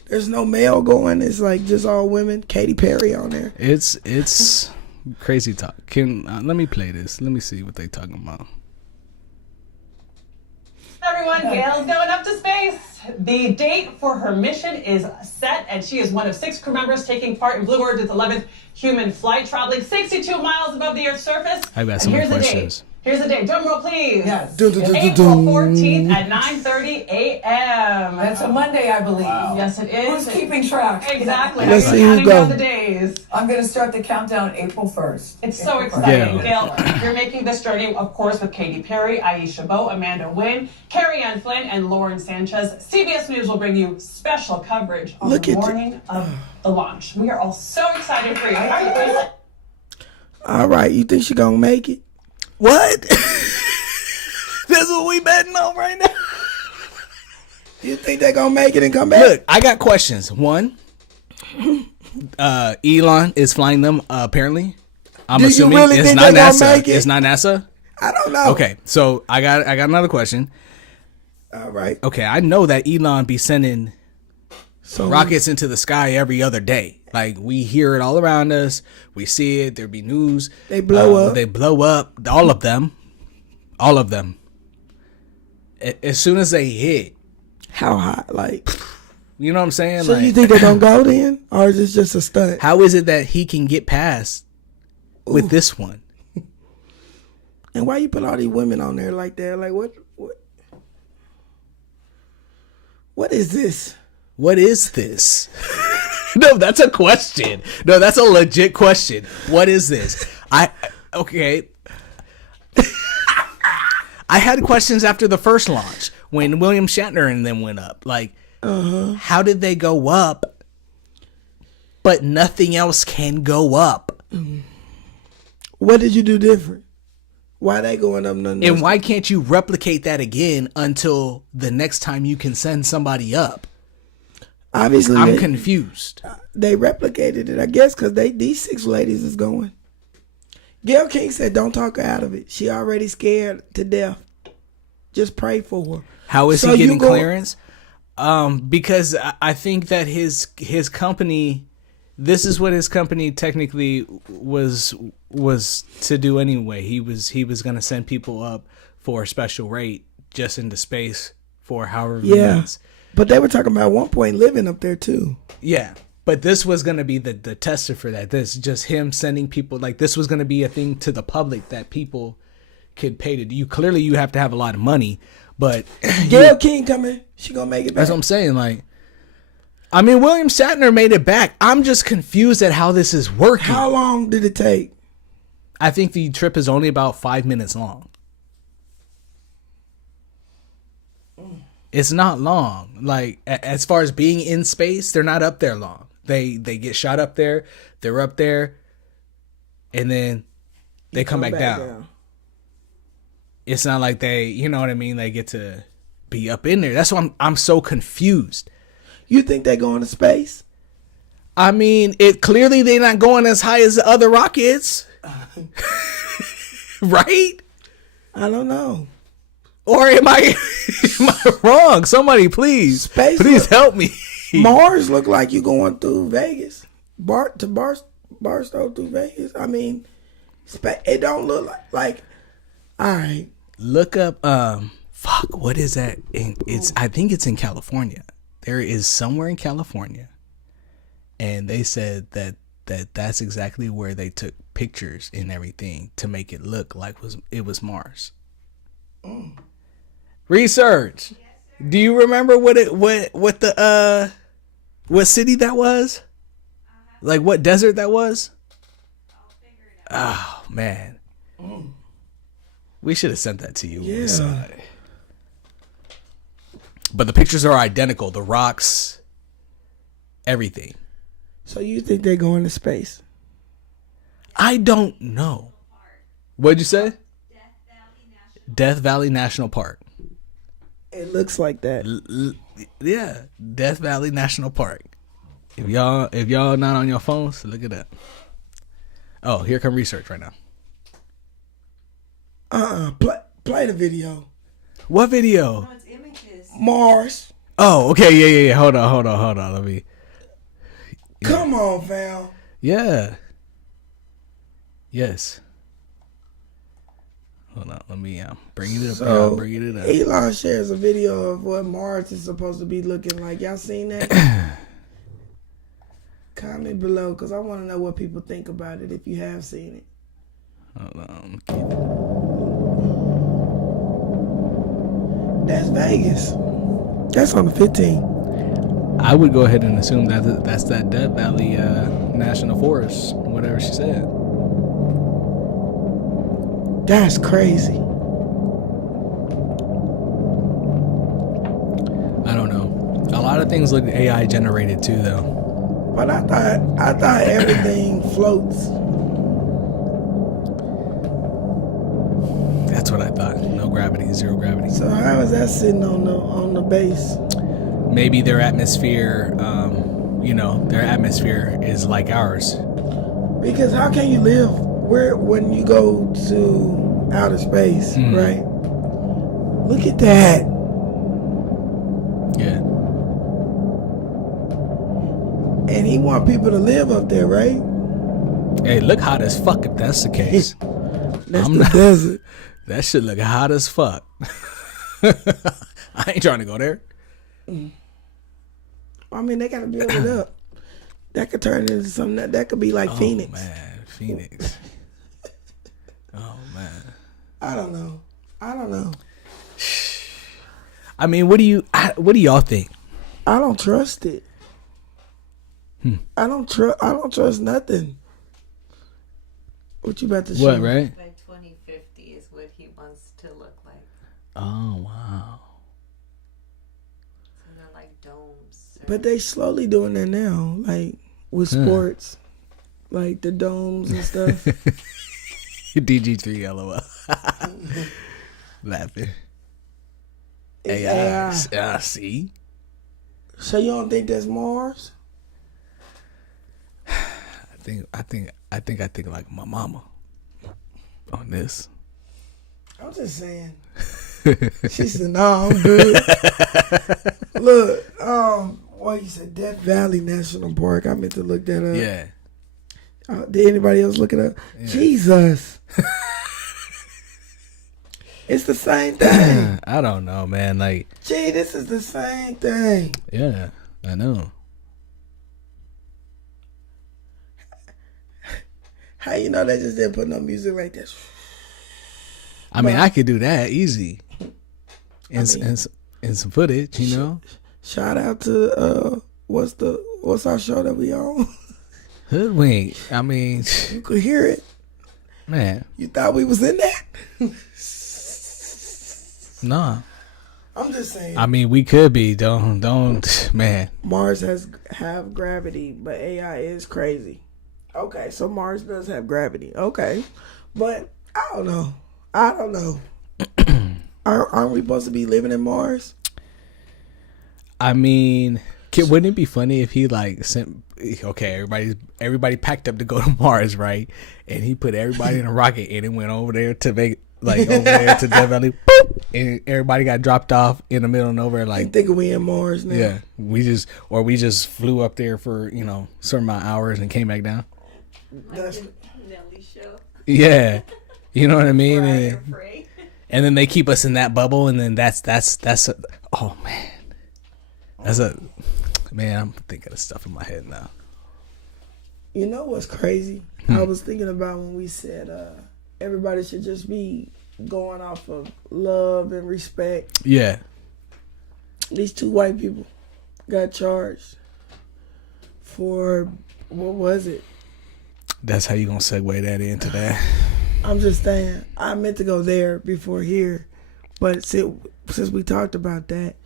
there's no male going. It's like just all women. Katy Perry on there. It's crazy talk. Let me play this. Let me see what they talking about. Everyone, Gayle's going up to space. The date for her mission is set, and she is one of 6 crew members taking part in Blue Origin's 11th human flight, traveling 62 miles above the Earth's surface. I've got some questions. Here's the date. Drum roll, please. Yes. April 14th at 9:30 a.m. That's a Monday, I believe. Wow. Yes, it is. Who's keeping track? Exactly. Let's see who counting go. down the days. I'm going to start the countdown April 1st. It's so April 1st. exciting. Yeah. Gayle, you're making this journey, of course, with Katy Perry, Aisha Bowe, Amanda Wynn, Carrie Ann Flynn, and Lauren Sanchez. CBS News will bring you special coverage on the morning of the launch. We are all so excited for you. All right, you think she gonna make it? What? That's what we betting on right now. You think they gonna make it and come back? Look, I got questions. One, Elon is flying them. Apparently, I'm assuming really it's think not they gonna NASA. make it? It's not NASA. I don't know. Okay, so I got another question. All right. Okay, I know that Elon be sending rockets into the sky every other day. Like, we hear it all around us. We see it. There be news. They blow up. They blow up. All of them. All of them. As soon as they hit. How high? Like, you know what I'm saying? so like, you think they're gonna go then, or is this just a stunt? how is it that he can get past with this one? And why you put all these women on there like that? Like, what is this? What is this? No, that's a question. No, that's a legit question. What is this? Okay. I had questions after the first launch when William Shatner and them went up. Like, how did they go up, but nothing else can go up? What did you do different? Why they going up? Nothing else? And why can't you replicate that again until the next time you can send somebody up? Obviously, I'm confused. They replicated it, I guess, because these 6 ladies is going. Gayle King said, "Don't talk her out of it. She already scared to death. Just pray for her." How is he getting clearance? Because I think that his company, this is what his company technically was to do anyway. He was going to send people up for a special rate just into space for however many minutes. But they were talking about at one point living up there too. Yeah. But this was going to be the tester for that. This just him sending people, like, this was going to be a thing to the public that people could pay to do. Clearly you have to have a lot of money, but Gayle King coming, she gonna make it back. That's what I'm saying. Like, I mean, William Shatner made it back. I'm just confused at how this is working. How long did it take? I think the trip is only about 5 minutes long. It's not long. Like, as far as being in space, they're not up there long. They get shot up there. They're up there. And then they come back down. It's not like they, you know what I mean? They get to be up in there. That's why I'm so confused. You think they going to space? I mean, it clearly they're not going as high as the other rockets. Right? I don't know. Or am I wrong? Somebody please help me. Mars look like you going through Vegas. Barstow through Vegas. I mean, it don't look like all right. Look up what is that? I think it's in California. There is somewhere in California. And they said that's exactly where they took pictures and everything to make it look like it was Mars. Research. Do you remember what city that was? Like what desert that was? Oh man. We should have sent that to you. Yeah. But the pictures are identical. The rocks, everything. So you think they're going to space? I don't know. What'd you say? Death Valley National Park. It looks like that. Yeah, Death Valley National Park. If y'all not on your phones, look it up. Oh, here come research right now. Play the video. What video? No, it's images. Mars. Oh, okay, yeah. Hold on. Let me. Come on, fam. Yeah. Yes. Hold on, let me bring it up. So, bring it up. Elon shares a video of what Mars is supposed to be looking like. Y'all seen that? Comment below because I want to know what people think about it if you have seen it. Hold on. That's Vegas. That's on the 15th. I would go ahead and assume that's that Death Valley National Forest, whatever she said. That's crazy. I don't know. A lot of things look AI generated too, though. But I thought everything floats. That's what I thought. No gravity, zero gravity. So how is that sitting on the base? Maybe their atmosphere, their atmosphere is like ours. Because how can you live when you go to outer space, right? Look at that. Yeah. And he want people to live up there, right? Hey, look hot as fuck if that's the case. That's the desert. That shit look hot as fuck. I ain't trying to go there. I mean, they gotta build it up. That could turn into something that could be like Phoenix. Oh man, Phoenix. Oh man. I don't know. I mean, what do y'all think? I don't trust it. I don't trust nothing. What you about to show? What, right? By 2050 is what he wants to look like. Oh wow. So they're like domes. But they slowly doing that now, like with sports, like the domes and stuff. DG3 LOL. Laughing. AI. See? So you don't think that's Mars? I think like my mama on this. I'm just saying. She said, "No, I'm good." Look, what you said, Death Valley National Park. I meant to look that up. Yeah. Did anybody else look it up? Yeah. Jesus. It's the same thing. I don't know, man. Like, gee, this is the same thing. Yeah, I know. How you know they just didn't put no music like this? I mean, I could do that easy. And some footage, you know. Shout out to what's our show that we on? Hoodwink. I mean, you could hear it. Man, You thought we was in that? nah. I'm just saying. I mean, we could be. Don't, man. Mars have gravity, but AI is crazy. Okay, so Mars does have gravity. Okay, but I don't know. Aren't we supposed to be living in Mars? I mean, wouldn't it be funny if he like sent? Okay, everybody packed up to go to Mars, right? And he put everybody in a rocket and it went over there to make over there to Death Valley, boop, and everybody got dropped off in the middle of nowhere. Like, I'm thinking we in Mars now. Yeah, we just flew up there for certain amount of hours and came back down. That's, Nelly show. Yeah, you know what I mean. Afraid. And then they keep us in that bubble, and then that's oh man, I'm thinking of stuff in my head now. you know what's crazy? I was thinking about when we said everybody should just be going off of love and respect. Yeah, These two white people got charged for, what was it? that's how you gonna segue that into that. I'm just saying, I meant to go there before here, but since we talked about that,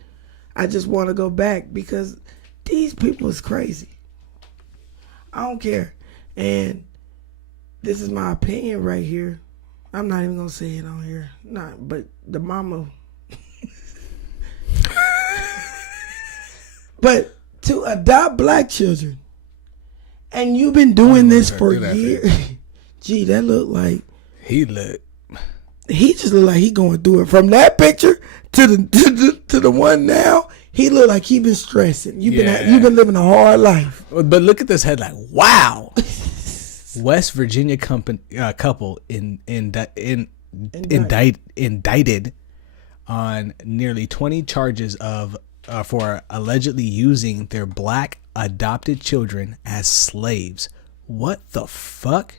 I just want to go back because these people is crazy. I don't care. And this is my opinion right here. I'm not even going to say it on here. But the mama. But to adopt black children, and you've been doing this for years. Gee, that look like. He Just look like he going through it. From that picture to the one now, he look like he been stressing. You've been living a hard life. But look at this headline. Wow. West Virginia couple indicted on nearly 20 charges for allegedly using their black adopted children as slaves. What the fuck?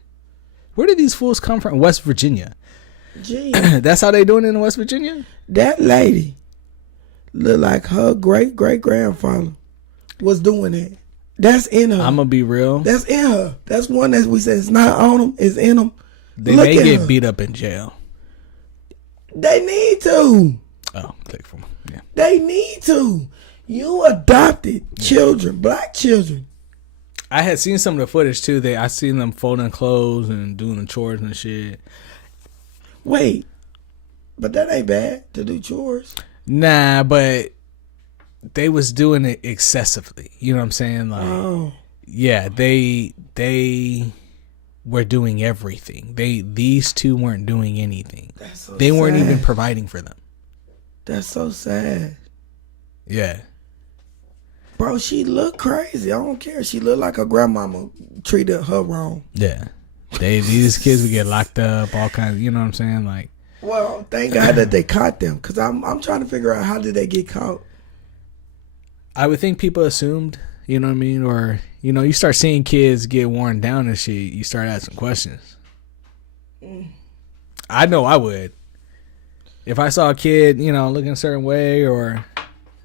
Where did these fools come from? West Virginia. Gee, That's how they doing it in West Virginia? that lady look like her great grandfather was doing it. That's in her. I'm gonna be real. That's in her. That's one that we said it's not on them. It's in them. They may get beat up in jail. They need to. Oh, click from yeah. They need to. You adopted children, black children. I had seen some of the footage too. I seen them folding clothes and doing the chores and shit. Wait, but that ain't bad to do chores. Nah, but they was doing it excessively. You know what I'm saying? Like, yeah, they were doing everything. These two weren't doing anything. They weren't even providing for them. That's so sad. Yeah. Bro, she look crazy. I don't care. She look like her grandmama treated her wrong. Yeah. These kids would get locked up, all kinds. You know what I'm saying? Like, well, thank God that they caught them, because I'm trying to figure out how did they get caught. I would think people assumed, you know what I mean, or you start seeing kids get worn down and shit. You start asking questions. I know I would. If I saw a kid, looking a certain way, or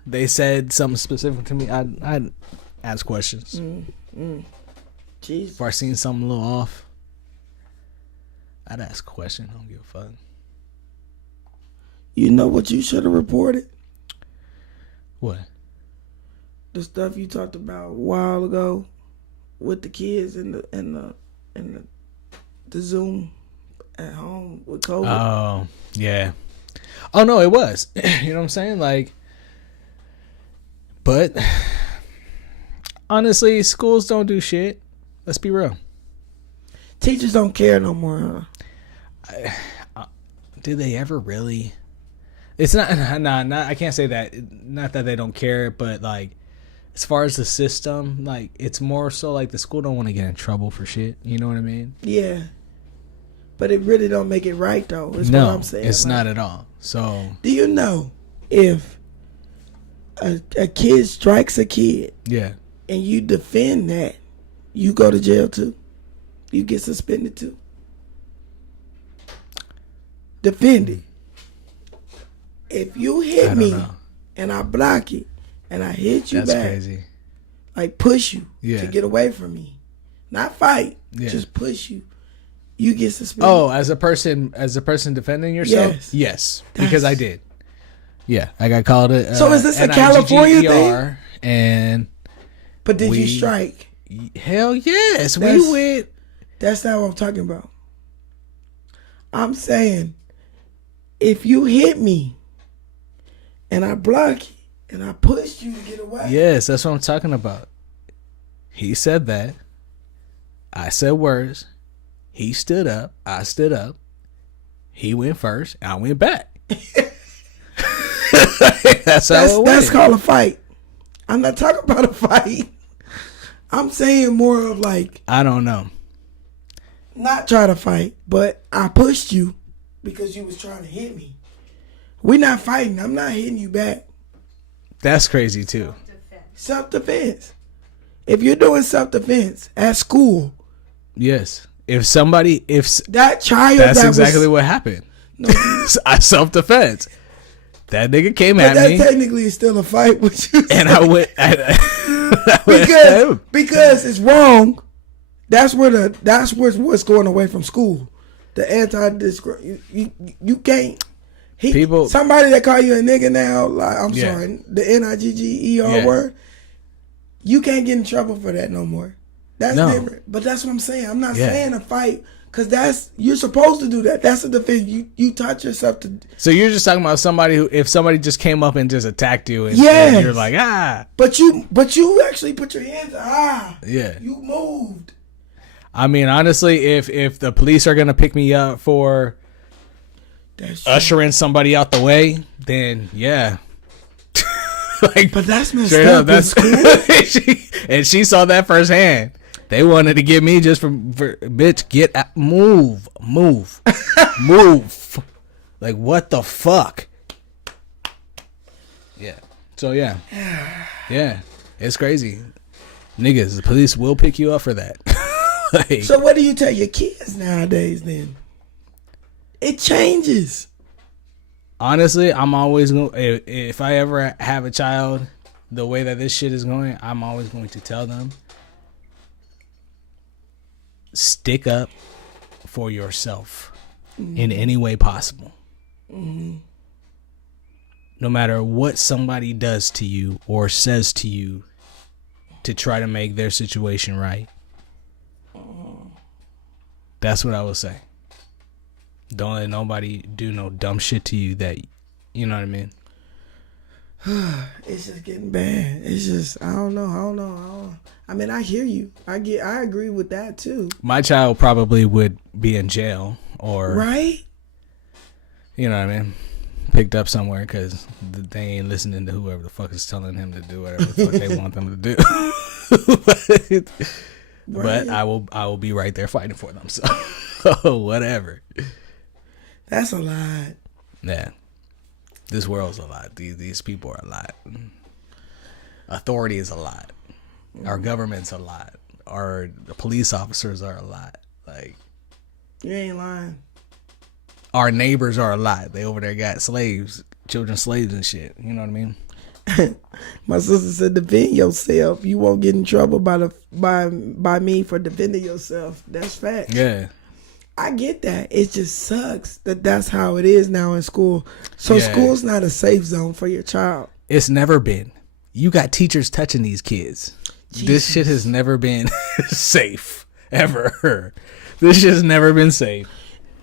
they said something specific to me, I'd ask questions. Jeez. If I seen something a little off, I'd ask a question. I don't give a fuck. You know what you should have reported? What? The stuff you talked about a while ago with the kids and the Zoom at home with COVID. Oh, yeah. Oh, no, it was. You know what I'm saying? Like, but honestly, schools don't do shit. Let's be real. Teachers don't care no more, huh? Do they ever really? It's not. I can't say that. Not that they don't care, but like, as far as the system, like, it's more so like the school don't want to get in trouble for shit. You know what I mean? Yeah. But it really don't make it right, though. Is No, what I'm saying. it's not at all. So, do you know if a kid strikes a kid, yeah, and you defend that, you go to jail too? You get suspended too? Defend it. If you hit me and I block it and I hit you that's back, crazy. like push you Yeah. to get away from me, not fight, Yeah. just push you, you get suspended. Oh, as a person defending yourself? Yes, because I did. Yeah, I got called a So is this a California thing? And but did you strike? Hell yes, we went. That's not what I'm talking about. I'm saying, if you hit me and I block you and I pushed you to get away. Yes, that's what I'm talking about. He said that. I said words. He stood up. I stood up. He went first. I went back. That's how it went. That's called a fight. I'm not talking about a fight. I'm saying more of like, I don't know. Not try to fight, but I pushed you because you was trying to hit me. We're not fighting. I'm not hitting you back. That's crazy too. Self-defense. If you're doing self-defense at school. Yes. If that child, that's exactly what happened. No, I self-defense. That nigga came at me. That technically is still a fight with you. And I went. Because it's wrong. That's what's going away from school. The you can't. Somebody that call you a nigga now, like I'm sorry, the NIGGER word. You can't get in trouble for that no more. That's different. But that's what I'm saying. I'm not saying a fight. Because you're supposed to do that. That's a defense. You taught yourself to. So you're just talking about somebody who, if somebody just came up and just attacked you, and you're like, ah. But you actually put your hands, Yeah. You moved. I mean, honestly, if the police are gonna pick me up for ushering somebody out the way, then yeah. Like, but that's messed up. That's cool. And she saw that firsthand. They wanted to get me just for bitch, get out, move. Like, what the fuck? Yeah. So, yeah. Yeah. It's crazy. Niggas, the police will pick you up for that. Like, so, what do you tell your kids nowadays then? It changes. Honestly, I'm always going to, if I ever have a child, the way that this shit is going, I'm always going to tell them, stick up for yourself in any way possible. No matter what somebody does to you or says to you to try to make their situation right. That's what I would say. Don't let nobody do no dumb shit to you that, you know what I mean? It's just getting bad. It's just, I don't know. I mean, I hear you. I agree with that too. My child probably would be in jail or, right? You know what I mean? Picked up somewhere because they ain't listening to whoever the fuck is telling him to do whatever the fuck they want them to do. But I will be right there fighting for them. So whatever. That's a lot. Yeah. This world's a lot. These people are a lot. Authority is a lot. Our government's a lot. Our police officers are a lot. Like, you ain't lying. Our neighbors are a lot. They over there got slaves, children slaves and shit. You know what I mean? My sister said, defend yourself. You won't get in trouble by me for defending yourself. That's fact. Yeah. I get that. It just sucks that that's how it is now in school. So school's not a safe zone for your child. It's never been. You got teachers touching these kids. Jesus. This shit has never been safe. Ever. This shit's never been safe.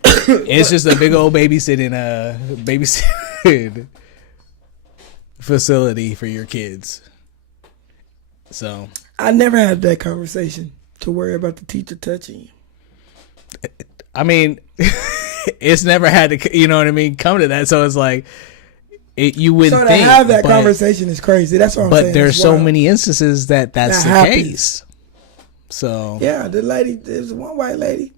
It's just a big old babysitting facility for your kids. So I never had that conversation to worry about the teacher touching you. I mean, it's never had to, you know what I mean, come to that. So it's like, you wouldn't think. So to have that conversation is crazy. That's what I'm saying. But there's so many instances that's the case. So yeah, there's one white lady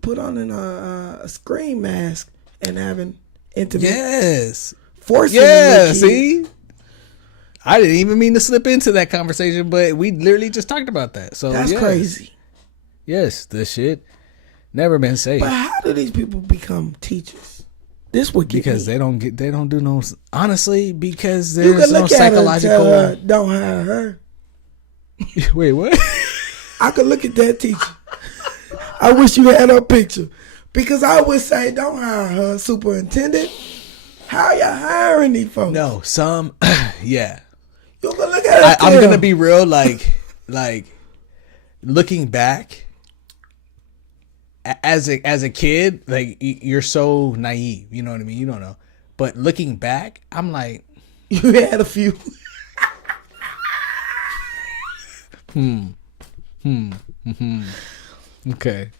put on a screen mask and having intimate. Yes. Forcing. Yeah. See, I didn't even mean to slip into that conversation, but we literally just talked about that. So that's crazy. Yes, this shit never been safe. But how do these people become teachers? This would get because me. they don't do no, honestly, because there's no psychological. Her and tell don't hire her. Wait, what? I could look at that teacher. I wish you had her picture. Because I would say, don't hire her superintendent. How you hiring these folks? No, some, yeah. You can look at it. I'm gonna be real, like looking back. As a kid, like you're so naive, you know what I mean? You don't know. But looking back, I'm like, you had a few. Okay.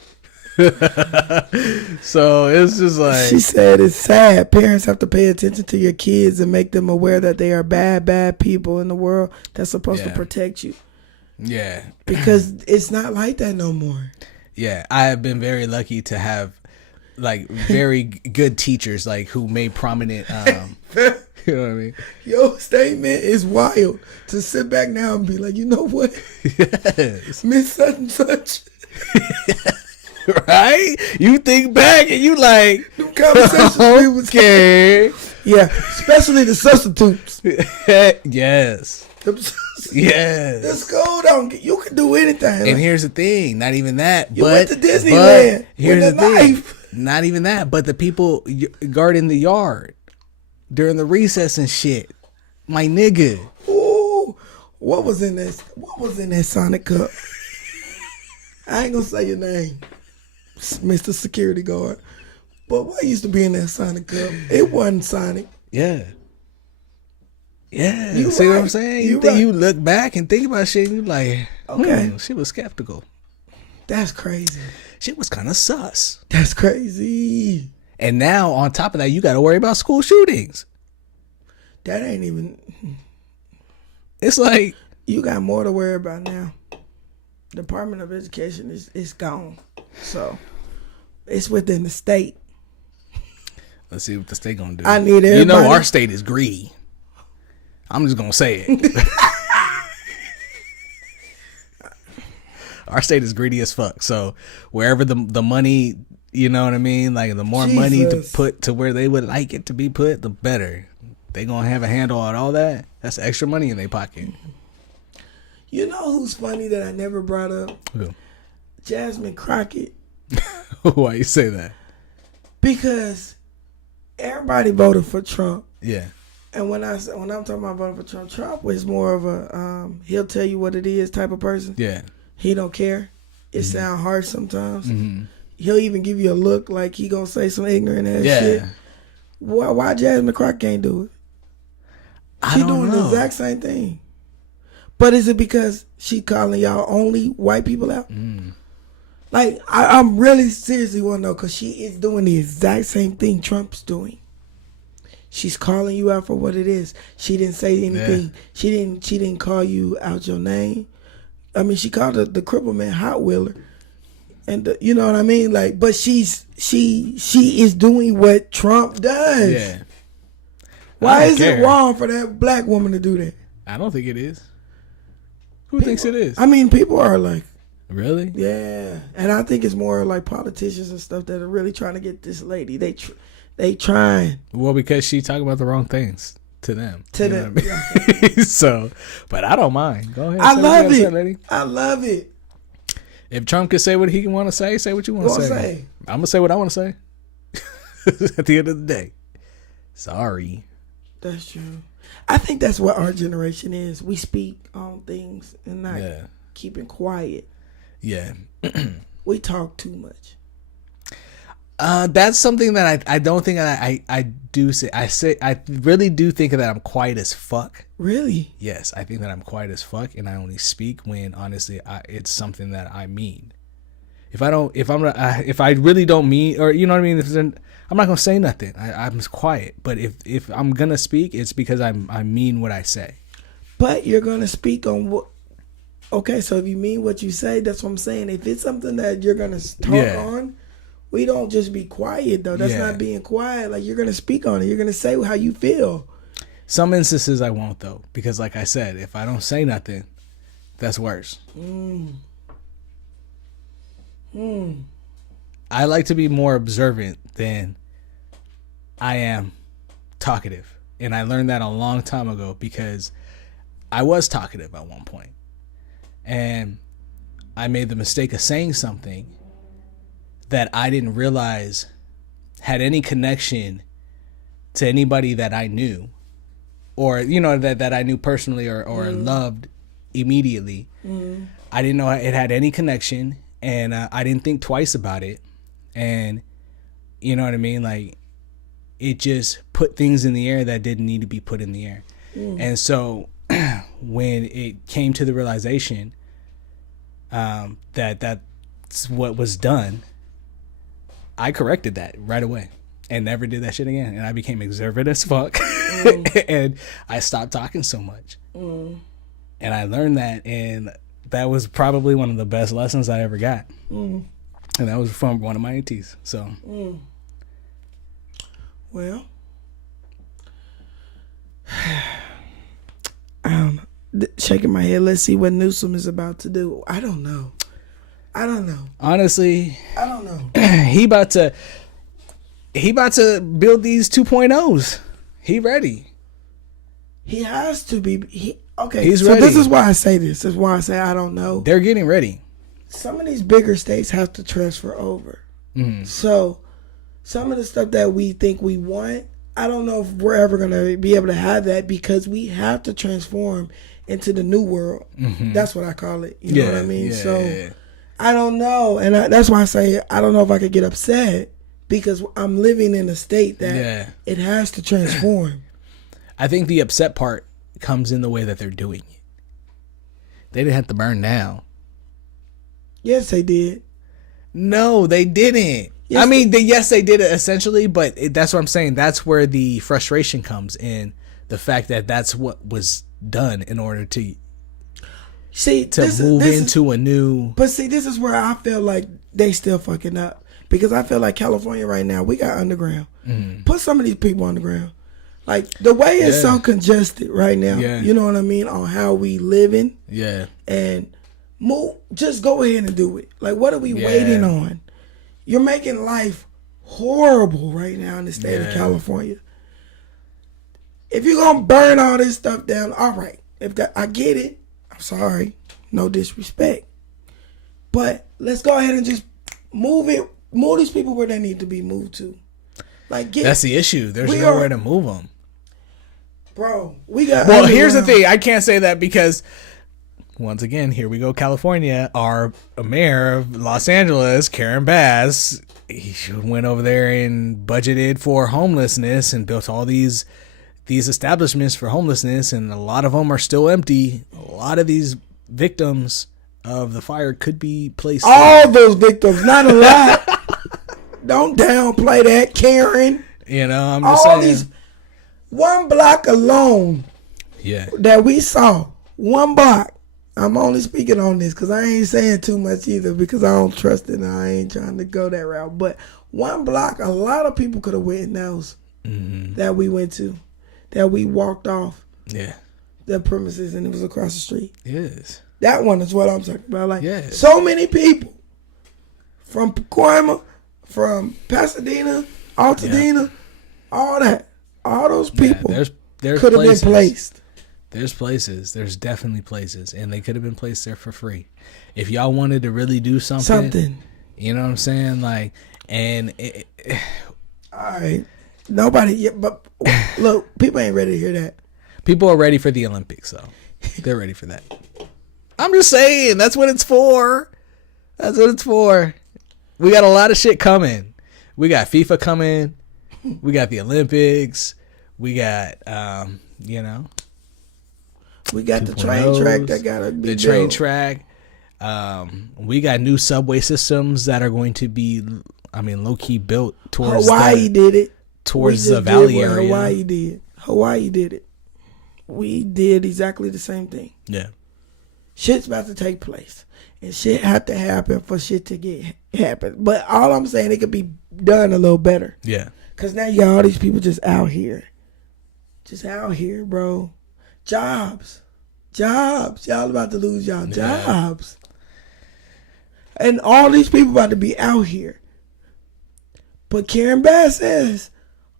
So it's just like, she said it's sad. Parents have to pay attention to your kids and make them aware that they are bad people in the world that's supposed to protect you. Yeah. Because it's not like that no more. Yeah, I have been very lucky to have like very good teachers, like who made prominent. You know what I mean? Your statement is wild. To sit back now and be like, you know what, Yes. Miss such and such. Right? You think back and you like, Them conversations we was okay. Yeah, especially the substitutes. Yes. The Yes. school don't get, you can do anything. And here's the thing, not even that. You but, went to Disneyland here's with the a thing, knife. not even that, but the people guarding the yard during the recess and shit. My nigga. Ooh, what was in that Sonic cup? I ain't gonna say your name, Mr. Security Guard. But what used to be in that Sonic cup? It wasn't Sonic. Yeah. Yeah. You See what I'm right. saying? You You think right. you look back and think about shit and you like, Okay. she was skeptical. That's crazy. Shit was kind of sus. That's crazy. And now on top of that, you got to worry about school shootings. That ain't even. It's like, You got more to worry about now. Department of Education is gone. So it's within the state. let's see what the state gonna do. I need You know, everybody- our state is greedy. I'm just gonna say it. Our state is greedy as fuck. So wherever the money, you know what I mean, like the more money to Jesus. put to where they would like it to be put, the better. They gonna have a handle on all that. That's extra money in their pocket. You know who's funny that I never brought up? Who? Jasmine Crockett. Why you say that? Because everybody voted for Trump. Yeah. And when I'm talking about voting for Trump, Trump was more of a he'll tell you what it is type of person. Yeah. He don't care. It sound harsh sometimes. He'll even give you a look like he gonna say some ignorant ass Yeah. shit. Why Jasmine Crockett can't do it? I She don't doing know. the exact same thing. But is it because she calling y'all only white people out? Like, I'm really seriously want to know, because she is doing the exact same thing Trump's doing. She's calling you out for what it is. She didn't say anything. Yeah. She didn't call you out your name. I mean, she called the cripple man Hot Wheeler. And you know what I mean? Like, but she is doing what Trump does. Yeah. Why I don't is it care. wrong for that black woman to do that? I don't think it is. Who thinks it is? I mean, people are like, Really? yeah, and I think it's more like politicians and stuff that are really trying to get this lady. They trying Well, because she talk about the wrong things to them. to You know them. what I mean? So, but I don't mind. Go ahead. I say what love you gotta say, it. lady. I love it. If Trump can say what he want to say what you want to What I say. say? I'm gonna say what I want to say. At the end of the day, sorry. That's true. I think that's what our generation is. We speak on things and not Yeah. keeping quiet. Yeah. We talk too much. That's something that I don't think I do say. I really do think that I'm quiet as fuck. Really? Yes, I think that I'm quiet as fuck, and I only speak when honestly it's something that I mean. If I really don't mean, or you know what I mean, I'm not gonna say nothing. I'm quiet. But if I'm gonna speak, it's because I mean what I say. But you're gonna speak on what? Okay, so if you mean what you say, that's what I'm saying. If it's something that you're gonna talk on, we don't just be quiet though. That's not being quiet. Like, you're gonna speak on it. You're gonna say how you feel. Some instances I won't though, because like I said, if I don't say nothing, that's worse. I like to be more observant than I am talkative. And I learned that a long time ago because I was talkative at one point. And I made the mistake of saying something that I didn't realize had any connection to anybody that I knew, or that I knew personally or loved immediately. I didn't know it had any connection, and I didn't think twice about it. And you know what I mean? Like, it just put things in the air that didn't need to be put in the air. And so when it came to the realization that that's what was done, I corrected that right away and never did that shit again. And I became observant as fuck. And I stopped talking so much. And I learned that, and that was probably one of the best lessons I ever got. And that was from one of my aunties. So well, I don't know. Shaking my head. Let's see what Newsom is about to do. I don't know. Honestly, I don't know. he about to build these 2.0s. He ready. He has to be. Okay, He's so ready. this is why I say this. This is why I say I don't know. They're getting ready. Some of these bigger states have to transfer over. So some of the stuff that we think we want, I don't know if we're ever going to be able to have that, because we have to transform into the new world. That's what I call it. You know what I mean? I don't know. And that's why I say I don't know if I could get upset, because I'm living in a state that it has to transform. I think the upset part comes in the way that they're doing it. They didn't have to burn down. Yes, they did. No, they didn't. Yes, I mean, they did it essentially, but that's what I'm saying. That's where the frustration comes in, the fact that that's what was done in order to move into a new. But see, this is where I feel like they still fucking up, because I feel like California right now, we got underground. Put some of these people underground. Like, the way it's so congested right now, you know what I mean, on how we living. And move, just go ahead and do it. Like, what are we waiting on? You're making life horrible right now in the state of California. If you're going to burn all this stuff down, all right. I get it. I'm sorry. No disrespect. But let's go ahead and just move these people where they need to be moved to. Like, that's the issue. There's nowhere to move them. Bro, we got. Well, here's the thing. I can't say that because, once again, here we go, California. Our mayor of Los Angeles, Karen Bass, he went over there and budgeted for homelessness and built all these establishments for homelessness, and a lot of them are still empty. A lot of these victims of the fire could be placed. All those victims, not a lot. Don't downplay that, Karen. You know, I'm just saying. These, one block alone that we saw, one block. I'm only speaking on this because I ain't saying too much either, because I don't trust it and I ain't trying to go that route. But one block, a lot of people could have went in those that we went to, that we walked off the premises, and it was across the street. Yes. That one is what I'm talking about. Like, so many people from Pacoima, from Pasadena, Altadena, all that. All those people there's could have been placed. There's places. There's definitely places. And they could have been placed there for free. If y'all wanted to really do something. You know what I'm saying? Like, and all right. Nobody yet, but look, people ain't ready to hear that. People are ready for the Olympics, though. They're ready for that. I'm just saying, that's what it's for. That's what it's for. We got a lot of shit coming. We got FIFA coming. We got the Olympics. We got, we got the train track that gotta be the train track. We got new subway systems that are going to be, low key built towards Hawaii did it. Towards the valley area. Hawaii did it. We did exactly the same thing. Yeah. Shit's about to take place. And shit had to happen for shit to happen. But all I'm saying, it could be done a little better. Yeah. Because now you got all these people just out here. Just out here, bro. Jobs. Y'all about to lose y'all jobs. And all these people about to be out here. But Karen Bass says,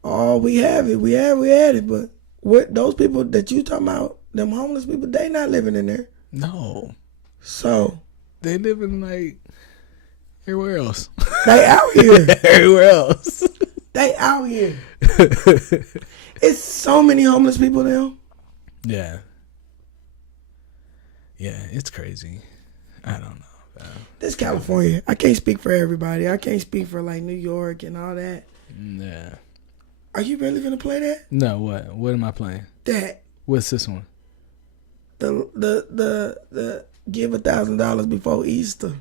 oh, we have it. We had it. But what those people that you talking about, them homeless people, they not living in there. No. So. They live in like Everywhere else. They out here. Everywhere else. They out here. It's so many homeless people now. Yeah. Yeah, it's crazy. I don't know. This California. I can't speak for everybody. I can't speak for like New York and all that. Yeah. Are you really gonna play that? No, what? What am I playing? That What's this one? the give $1,000 before Easter.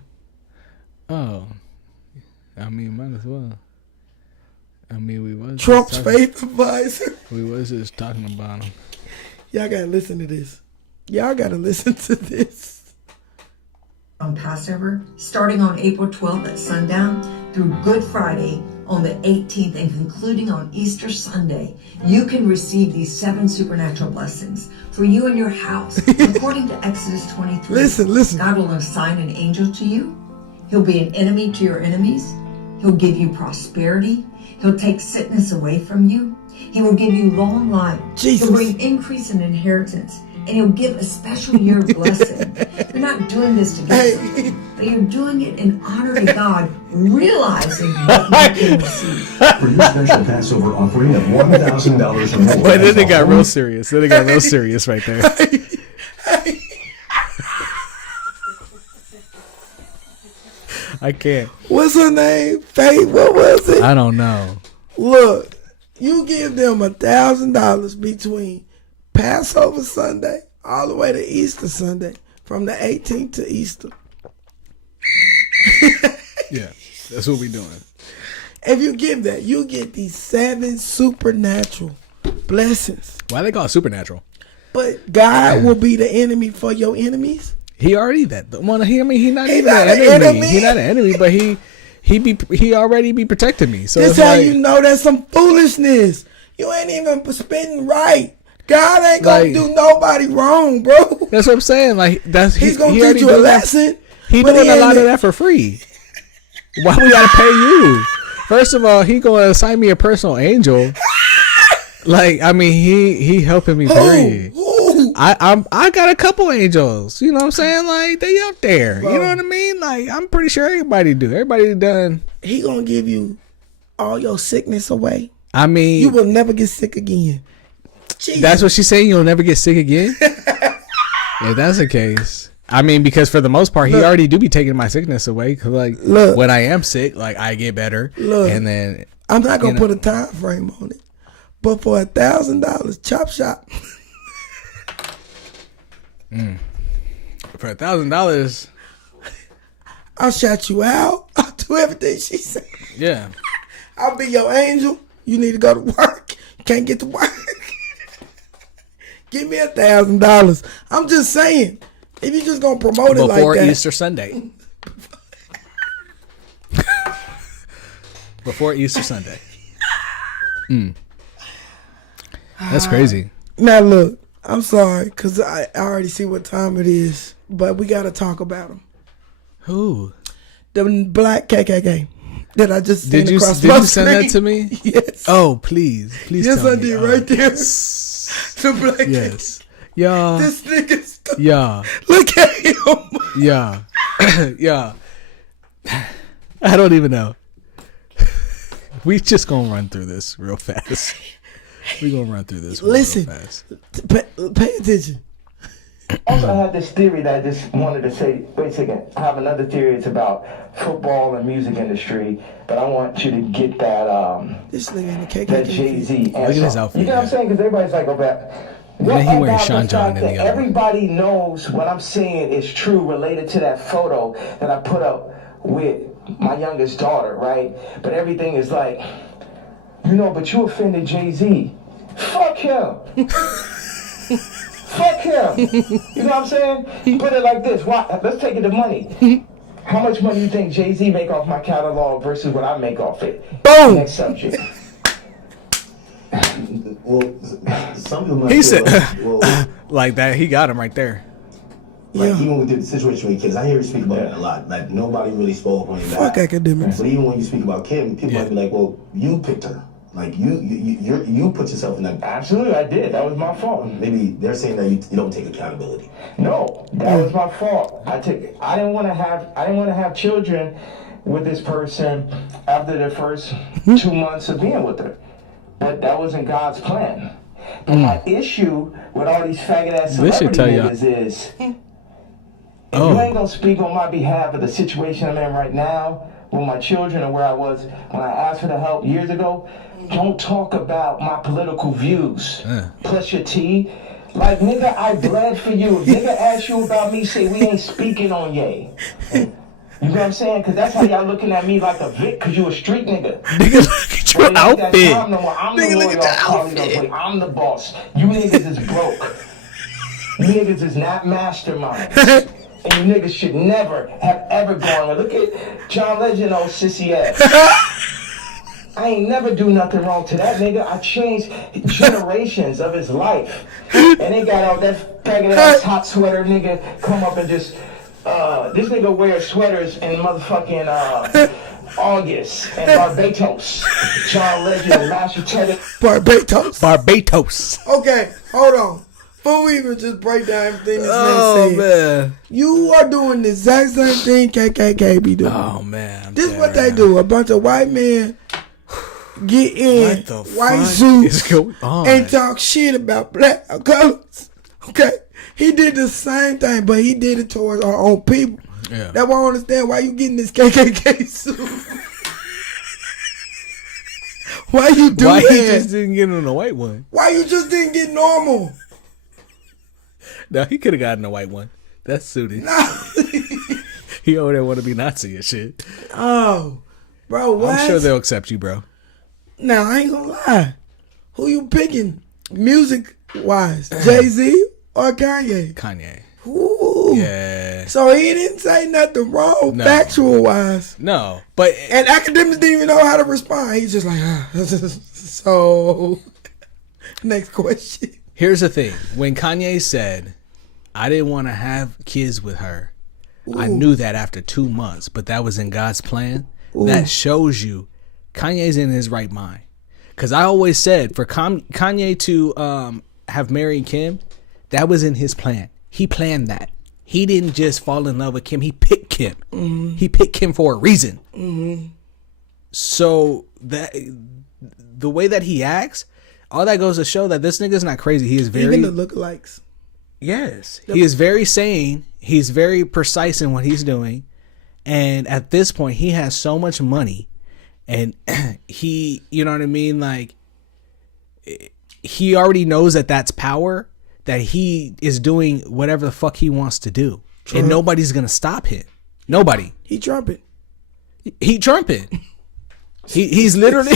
Oh. I mean, might as well. I mean, we was Trump's just talking- faith advisor. We was just talking about him. Y'all gotta listen to this. Y'all gotta listen to this. On Passover, starting on April 12th at sundown through Good Friday on the 18th and concluding on Easter Sunday, you can receive these 7 supernatural blessings for you and your house. According to Exodus 23, Listen. God will assign an angel to you. He'll be an enemy to your enemies. He'll give you prosperity. He'll take sickness away from you. He will give you long life. Jesus. He'll bring increase and inheritance. And he'll give a special year of blessing. You're not doing this to get something, but you're doing it in honor to God, realizing what you can receive. For your special Passover offering of $1,000 or more. But then it got real serious. Then it got real serious right there. I can't. What's her name? Faith. What was it? I don't know. Look, you give them $1,000 between Passover Sunday all the way to Easter Sunday, from the 18th to Easter. Yeah, that's what we doing. If you give that, you get these 7 supernatural blessings. Why they call it supernatural? But God will be the enemy for your enemies. He already that. The one. He not He even not an an enemy. enemy. He not an enemy, but he already be protecting me. So This it's how like, you know that's some foolishness. You ain't even spitting right. God ain't gonna Like- do nobody wrong, bro. That's what I'm saying. Like that's He's gonna he already teach you a doing that. lesson. He but doing a ain't lot of it. that for free. Why we gotta pay you? First of all, he gonna assign me a personal angel. Like, I mean, he helping me period. Who? I got a couple angels. You know what I'm saying? Like, they up there. Bro. You know what I mean? Like, I'm pretty sure everybody do. Everybody done. He gonna give you all your sickness away. I mean, You will never get sick again. Jesus. that's what she's saying. You'll never get sick again. If that's the case, I mean, because for the most part, he Look. already do be taking my sickness away. Cause like Look. when I am sick, like I get better. Look. And then I'm not gonna you know. put a time frame on it, but for $1,000, Chop Shop. for $1,000, I'll shout you out. I'll do everything she said. yeah. I'll be your angel. You need to go to work. You can't get to work. Give me $1,000. I'm just saying. If you just gonna promote it Before like that, Easter Sunday. Before Easter Sunday. That's crazy. Now look, I'm sorry because I already see what time it is, but we gotta talk about them. Who? The black KKK that I just seen Did you across did my you send screen. that to me? Yes. Oh, please Yes, tell I me. did Oh, right there. yes. The black Yes. Yeah. This nigga stuck. Yeah. Look at him. Yeah. Yeah. I don't even know. We just gonna run through this real fast. We gonna run through this Listen. real fast. Pay attention. Also, I have this theory that I just wanted to say. Wait a second. I have another theory. It's about football and music industry. But I want you to get that This nigga in the KKK. that Jay-Z Look at his outfit, You know what I'm yeah. saying? Because everybody's like, oh, but And then he wearing about Sean the John fact in the that other one. everybody knows what I'm saying is true related to that photo that I put up with my youngest daughter, right? But everything is like, you know, but you offended Jay-Z. Fuck him. Fuck him. You know what I'm saying? Put it like this. Why? Let's take it to money. How much money do you think Jay-Z make off my catalog versus what I make off it? Boom. Next subject. Well, some people might He feel said like, like that. He got him right there. like, Yeah. even with the situation with kids, I hear you speak about it a lot. Like nobody really spoke on him. Fuck academics. But even when you speak about Kim, people might be like, "Well, you picked her. Like you put yourself in that." Absolutely, I did. That was my fault. Maybe they're saying that you don't take accountability. No, that was my fault. I didn't want to have children with this person after the first 2 months of being with her. But that wasn't God's plan. But my issue with all these faggot ass celebrity niggas is, if you ain't gonna speak on my behalf of the situation I'm in right now with my children or where I was when I asked for the help years ago, don't talk about my political views. Plus your tea. Like, nigga, I bled for you. If nigga ask you about me, say we ain't speaking on Ye. You know what I'm saying? Because that's how y'all looking at me like a Vic, because you a street nigga. Nigga, look at your outfit. I'm the look at your outfit. I'm the boss. You niggas is broke. You niggas is not masterminds. And you niggas should never have ever gone. Look at John Legend, old sissy ass. I ain't never do nothing wrong to that nigga. I changed generations of his life. And they got all that faggot ass hot sweater nigga come up and just this nigga wears sweaters in motherfucking August and Barbados. John Legend, Master Cheddar. Barbados. Okay, hold on. Before we even just break down everything this man said, man. You are doing the exact same thing KKK be doing. Oh, man. This is what they do. A bunch of white men get in white suits and talk shit about black colors. Okay? He did the same thing, but he did it towards our own people. Yeah. That's why I don't understand why you getting this KKK suit. Why you doing that? Why he just didn't get in a white one? Why you just didn't get normal? No, he could have gotten a white one. That's suited. No. He over there want to be Nazi and shit. Oh, bro, what? I'm sure they'll accept you, bro. Now, I ain't gonna lie. Who you picking music-wise? Jay-Z or Kanye? Kanye. Ooh. Yeah. So he didn't say nothing wrong, factual-wise. No, but... And academics didn't even know how to respond. He's just like, so... Next question. Here's the thing. When Kanye said, I didn't want to have kids with her, I knew that after 2 months, but that was in God's plan. That shows you Kanye's in his right mind. Because I always said for Kanye to have married Kim, that was in his plan. He planned that. He didn't just fall in love with Kim. He picked Kim. Mm-hmm. He picked Kim for a reason. Mm-hmm. So that the way that he acts, all that goes to show that this nigga's not crazy. He is very... Even the lookalikes. Yes. He is very sane. He's very precise in what he's doing. And at this point, he has so much money. And he, you know what I mean? Like, he already knows that that's power, that he is doing whatever the fuck he wants to do. Trump. And nobody's going to stop him. Nobody. He trumpet. He trumpet. He's literally...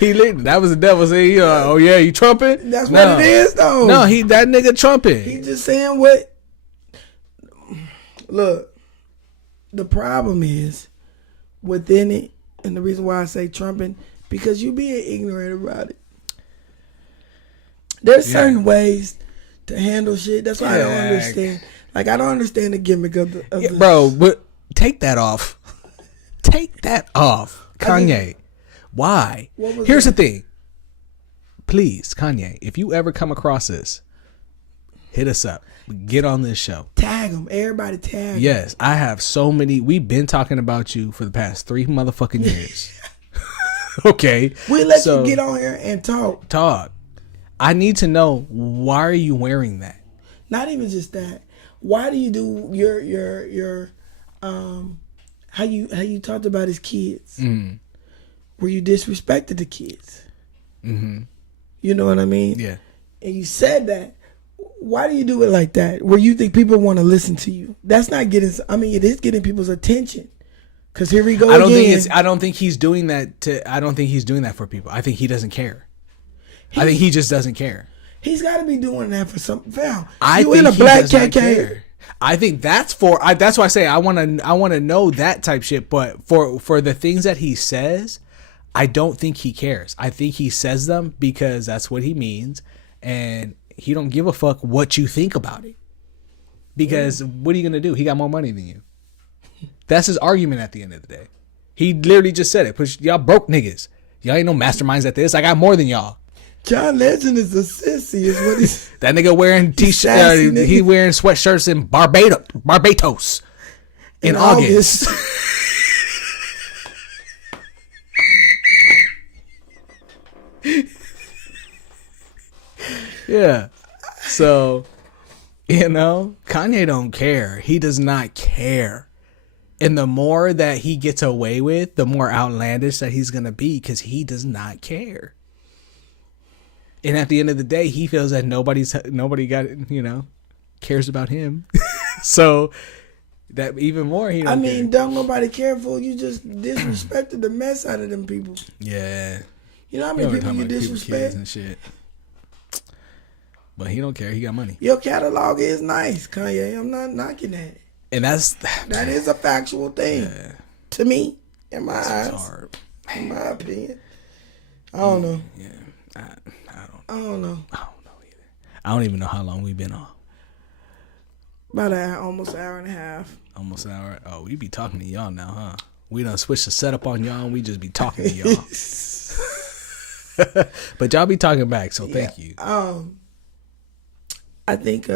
That was the devil saying, oh yeah, you trumpet? That's what it is, though. No, that nigga trumpet. He just saying what... Look, the problem is within it, and the reason why I say trumping, because you being ignorant about it. There's certain ways to handle shit. That's why I don't understand. Like, I don't understand the gimmick of the bro, but take that off. Take that off. Kanye. Why? Here's the thing. Please, Kanye, if you ever come across this, hit us up. Get on this show. Tag him. Everybody tag him. Yes, I have so many. We've been talking about you for the past 3 motherfucking years. Okay. We'll let you get on here and talk. I need to know, why are you wearing that? Not even just that. Why do you do your how you talked about his kids? Mm. Where you disrespected the kids. Mm-hmm. You know what I mean? Yeah. And you said that. Why do you do it like that? Where you think people want to listen to you? That's not getting. I mean, it is getting people's attention. Cause here we go again. I don't think he's doing that for people. I think he doesn't care. I think he just doesn't care. He's got to be doing that for some foul. I think in a black KK. I think that's that's why I say I want to know that type shit. But for the things that he says, I don't think he cares. I think he says them because that's what he means, and he don't give a fuck what you think about it. Because what are you gonna do? He got more money than you. That's his argument at the end of the day. He literally just said it. Push y'all broke niggas. Y'all ain't no masterminds at this. I got more than y'all. John Legend is a sissy, is what he's. That nigga wearing t-shirt. He wearing sweatshirts in Barbados in August. Yeah. So, Kanye don't care. He does not care. And the more that he gets away with, the more outlandish that he's going to be because he does not care. And at the end of the day, he feels that nobody cares about him. So that even more, he don't care. Don't nobody care for you. Just disrespected the mess out of them people. Yeah. You know how many people you disrespect? And shit. But he don't care. He got money. Your catalog is nice, Kanye. I'm not knocking that. And that is a factual thing to me, in my eyes. Hard. In my opinion. I don't know. Yeah. I don't know. I don't know either. I don't even know how long we've been on. About almost an hour and a half. Almost an hour. Oh, we be talking to y'all now, huh? We done switched the setup on y'all and we just be talking to y'all. But y'all be talking back, so thank you. I think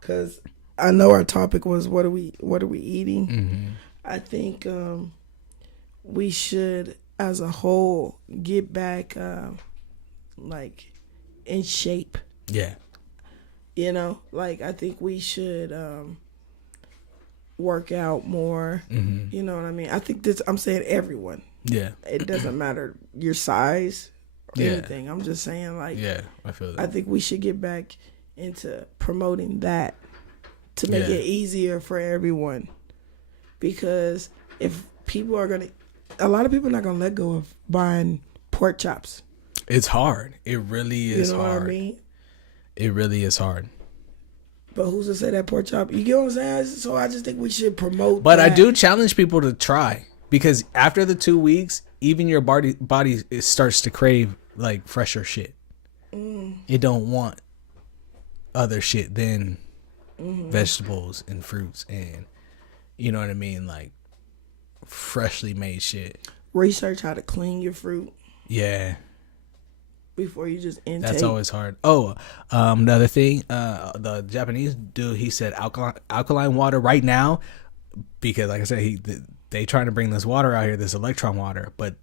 because I know our topic was what are we eating. Mm-hmm. I think we should, as a whole, get back like in shape. Yeah. I think we should work out more. Mm-hmm. You know what I mean? I think I'm saying everyone. Yeah. It doesn't matter your size or Yeah. anything. I'm just saying, yeah, I feel that. I think we should get back into promoting that to make it easier for everyone. Because if people are a lot of people are not gonna let go of buying pork chops. It's hard. It really is hard. You know what I mean? It really is hard. But who's to say that pork chop? You get what I'm saying? So I just think we should promote But that. I do challenge people to try. Because after the 2 weeks, even your body it starts to crave like fresher shit. It don't want other shit than vegetables and fruits and you know what I mean, like freshly made shit. Research how to clean your fruit. Yeah. Before you just intake. That's always hard. Oh, another thing, the Japanese dude, he said alkaline water right now, because like I said, they trying to bring this water out here, this electron water, but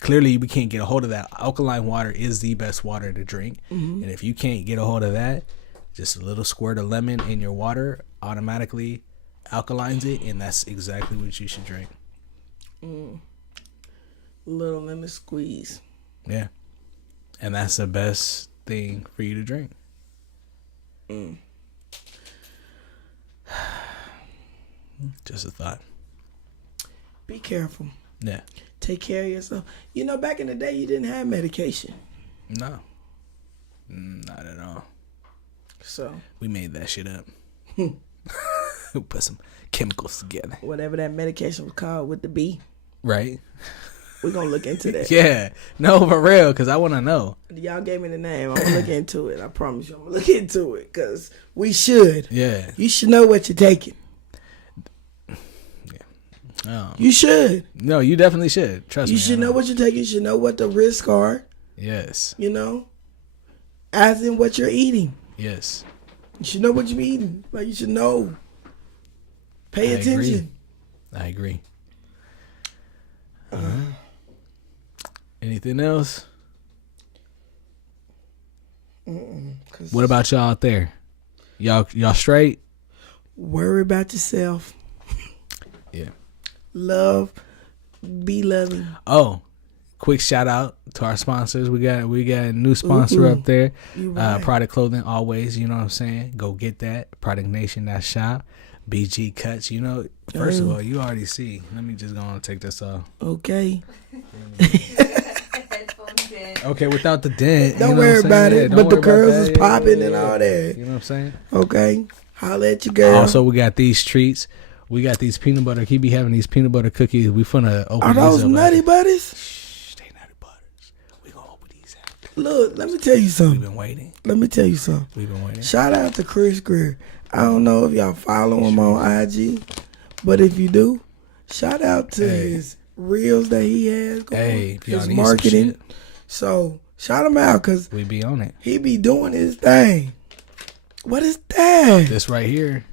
clearly we can't get a hold of that. Alkaline water is the best water to drink, and if you can't get a hold of that, just a little squirt of lemon in your water automatically alkalines it, and that's exactly what you should drink. Little lemon squeeze. Yeah, and that's the best thing for you to drink. Just a thought. Be careful. Yeah. Take care of yourself. Back in the day, you didn't have medication. No. Not at all. So we made that shit up. Put some chemicals together. Whatever that medication was called with the B. Right. We're going to look into that. Yeah. No, for real, because I want to know. Y'all gave me the name. I'm going to look into it. I promise you I'm going to look into it because we should. Yeah. You should know what you're taking. Oh. You should. No, you definitely should. Trust me. You should know what you're taking. You should know what the risks are. Yes. As in what you're eating. Yes. You should know what you're eating. Like, you should know. Pay attention. I agree. Anything else? What about y'all out there? Y'all straight? Worry about yourself. Yeah. Love. Be loving. Oh, quick shout out to our sponsors. We got a new sponsor up there. Right. Product Clothing always, you know what I'm saying? Go get that. ProductNation.shop. BG Cuts, first of all, you already see. Let me just go on and take this off. Okay. Okay, without the dent. Don't worry about it. But the curls is popping and all that. You know what I'm saying? Okay. Holla at your girl. Also, we got these treats. We got these peanut butter. He be having these peanut butter cookies. We finna open these up. Are those Nutty Butters? Shh, they Nutty Butters. We gonna open these out. Look, let me tell you something. We've been waiting. Let me tell you something. We've been waiting. Shout out to Kris Greer. I don't know if y'all follow him on IG, but if you do, shout out to his reels that he has going. His marketing. So shout him out because we be on it. He be doing his thing. What is that? This right here,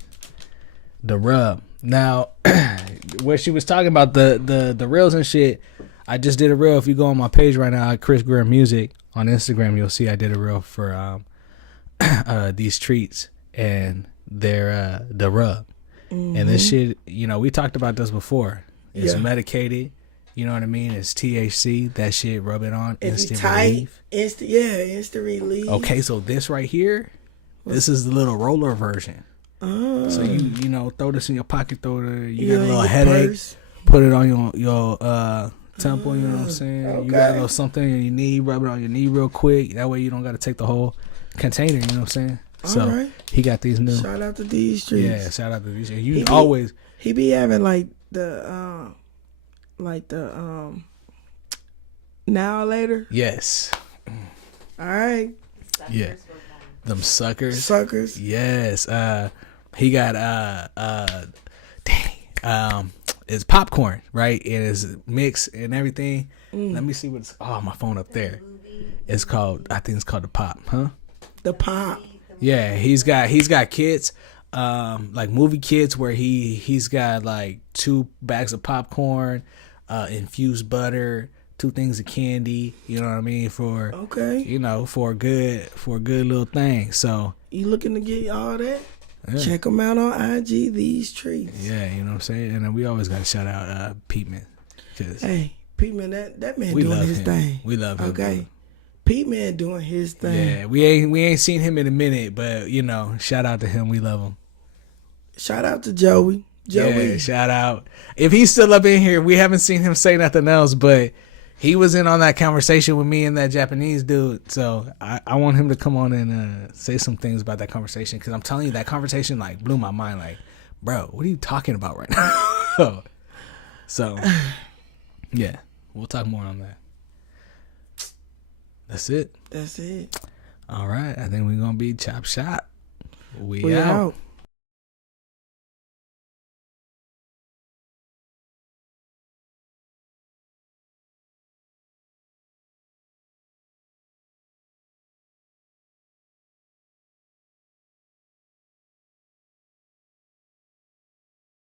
the rub. Now, where she was talking about the reels and shit, I just did a reel. If you go on my page right now, Kris Greer Music on Instagram, you'll see I did a reel for Theez Treets and their the rub. And this shit, you know, we talked about this before. It's medicated. You know what I mean? It's THC. That shit, rub it on. Instant relief. Instant relief. Okay, so this right here, this is the little roller version. So you know, throw this in your pocket, you got a little headache, purse. Put it on your temple, you know what I'm saying? Okay. You got a little something in your knee, rub it on your knee real quick. That way you don't got to take the whole container, you know what I'm saying? So he got these new. Shout out to Theez Treets. Yeah, shout out to Theez Treets. He be having like the now or later. Yes. All right. Yeah. Them suckers. Suckers. Yes. He got it's popcorn, right? It is mixed and everything. Let me see what it's my phone up there. It's called, I think it's called the Pop, huh? The Pop. Yeah, he's got kits, like movie kits where he's got like 2 bags of popcorn, infused butter, 2 things of candy, you know what I mean, for you know, for a good little thing. So you looking to get all that? Yeah. Check them out on IG, Theez Treets. Yeah, you know what I'm saying? And then we always got to shout out Peteman. Hey, Peteman, that man doing his thing. We love him. Okay. Peteman doing his thing. Yeah, we ain't seen him in a minute, but, you know, shout out to him. We love him. Shout out to Joey. Yeah, shout out. If he's still up in here, we haven't seen him say nothing else, but he was in on that conversation with me and that Japanese dude. So I want him to come on and say some things about that conversation, because I'm telling you, that conversation like blew my mind. Like, bro, what are you talking about right now? So, yeah, we'll talk more on that. That's it. That's it. All right. I think we're going to be Chop Shop. We out.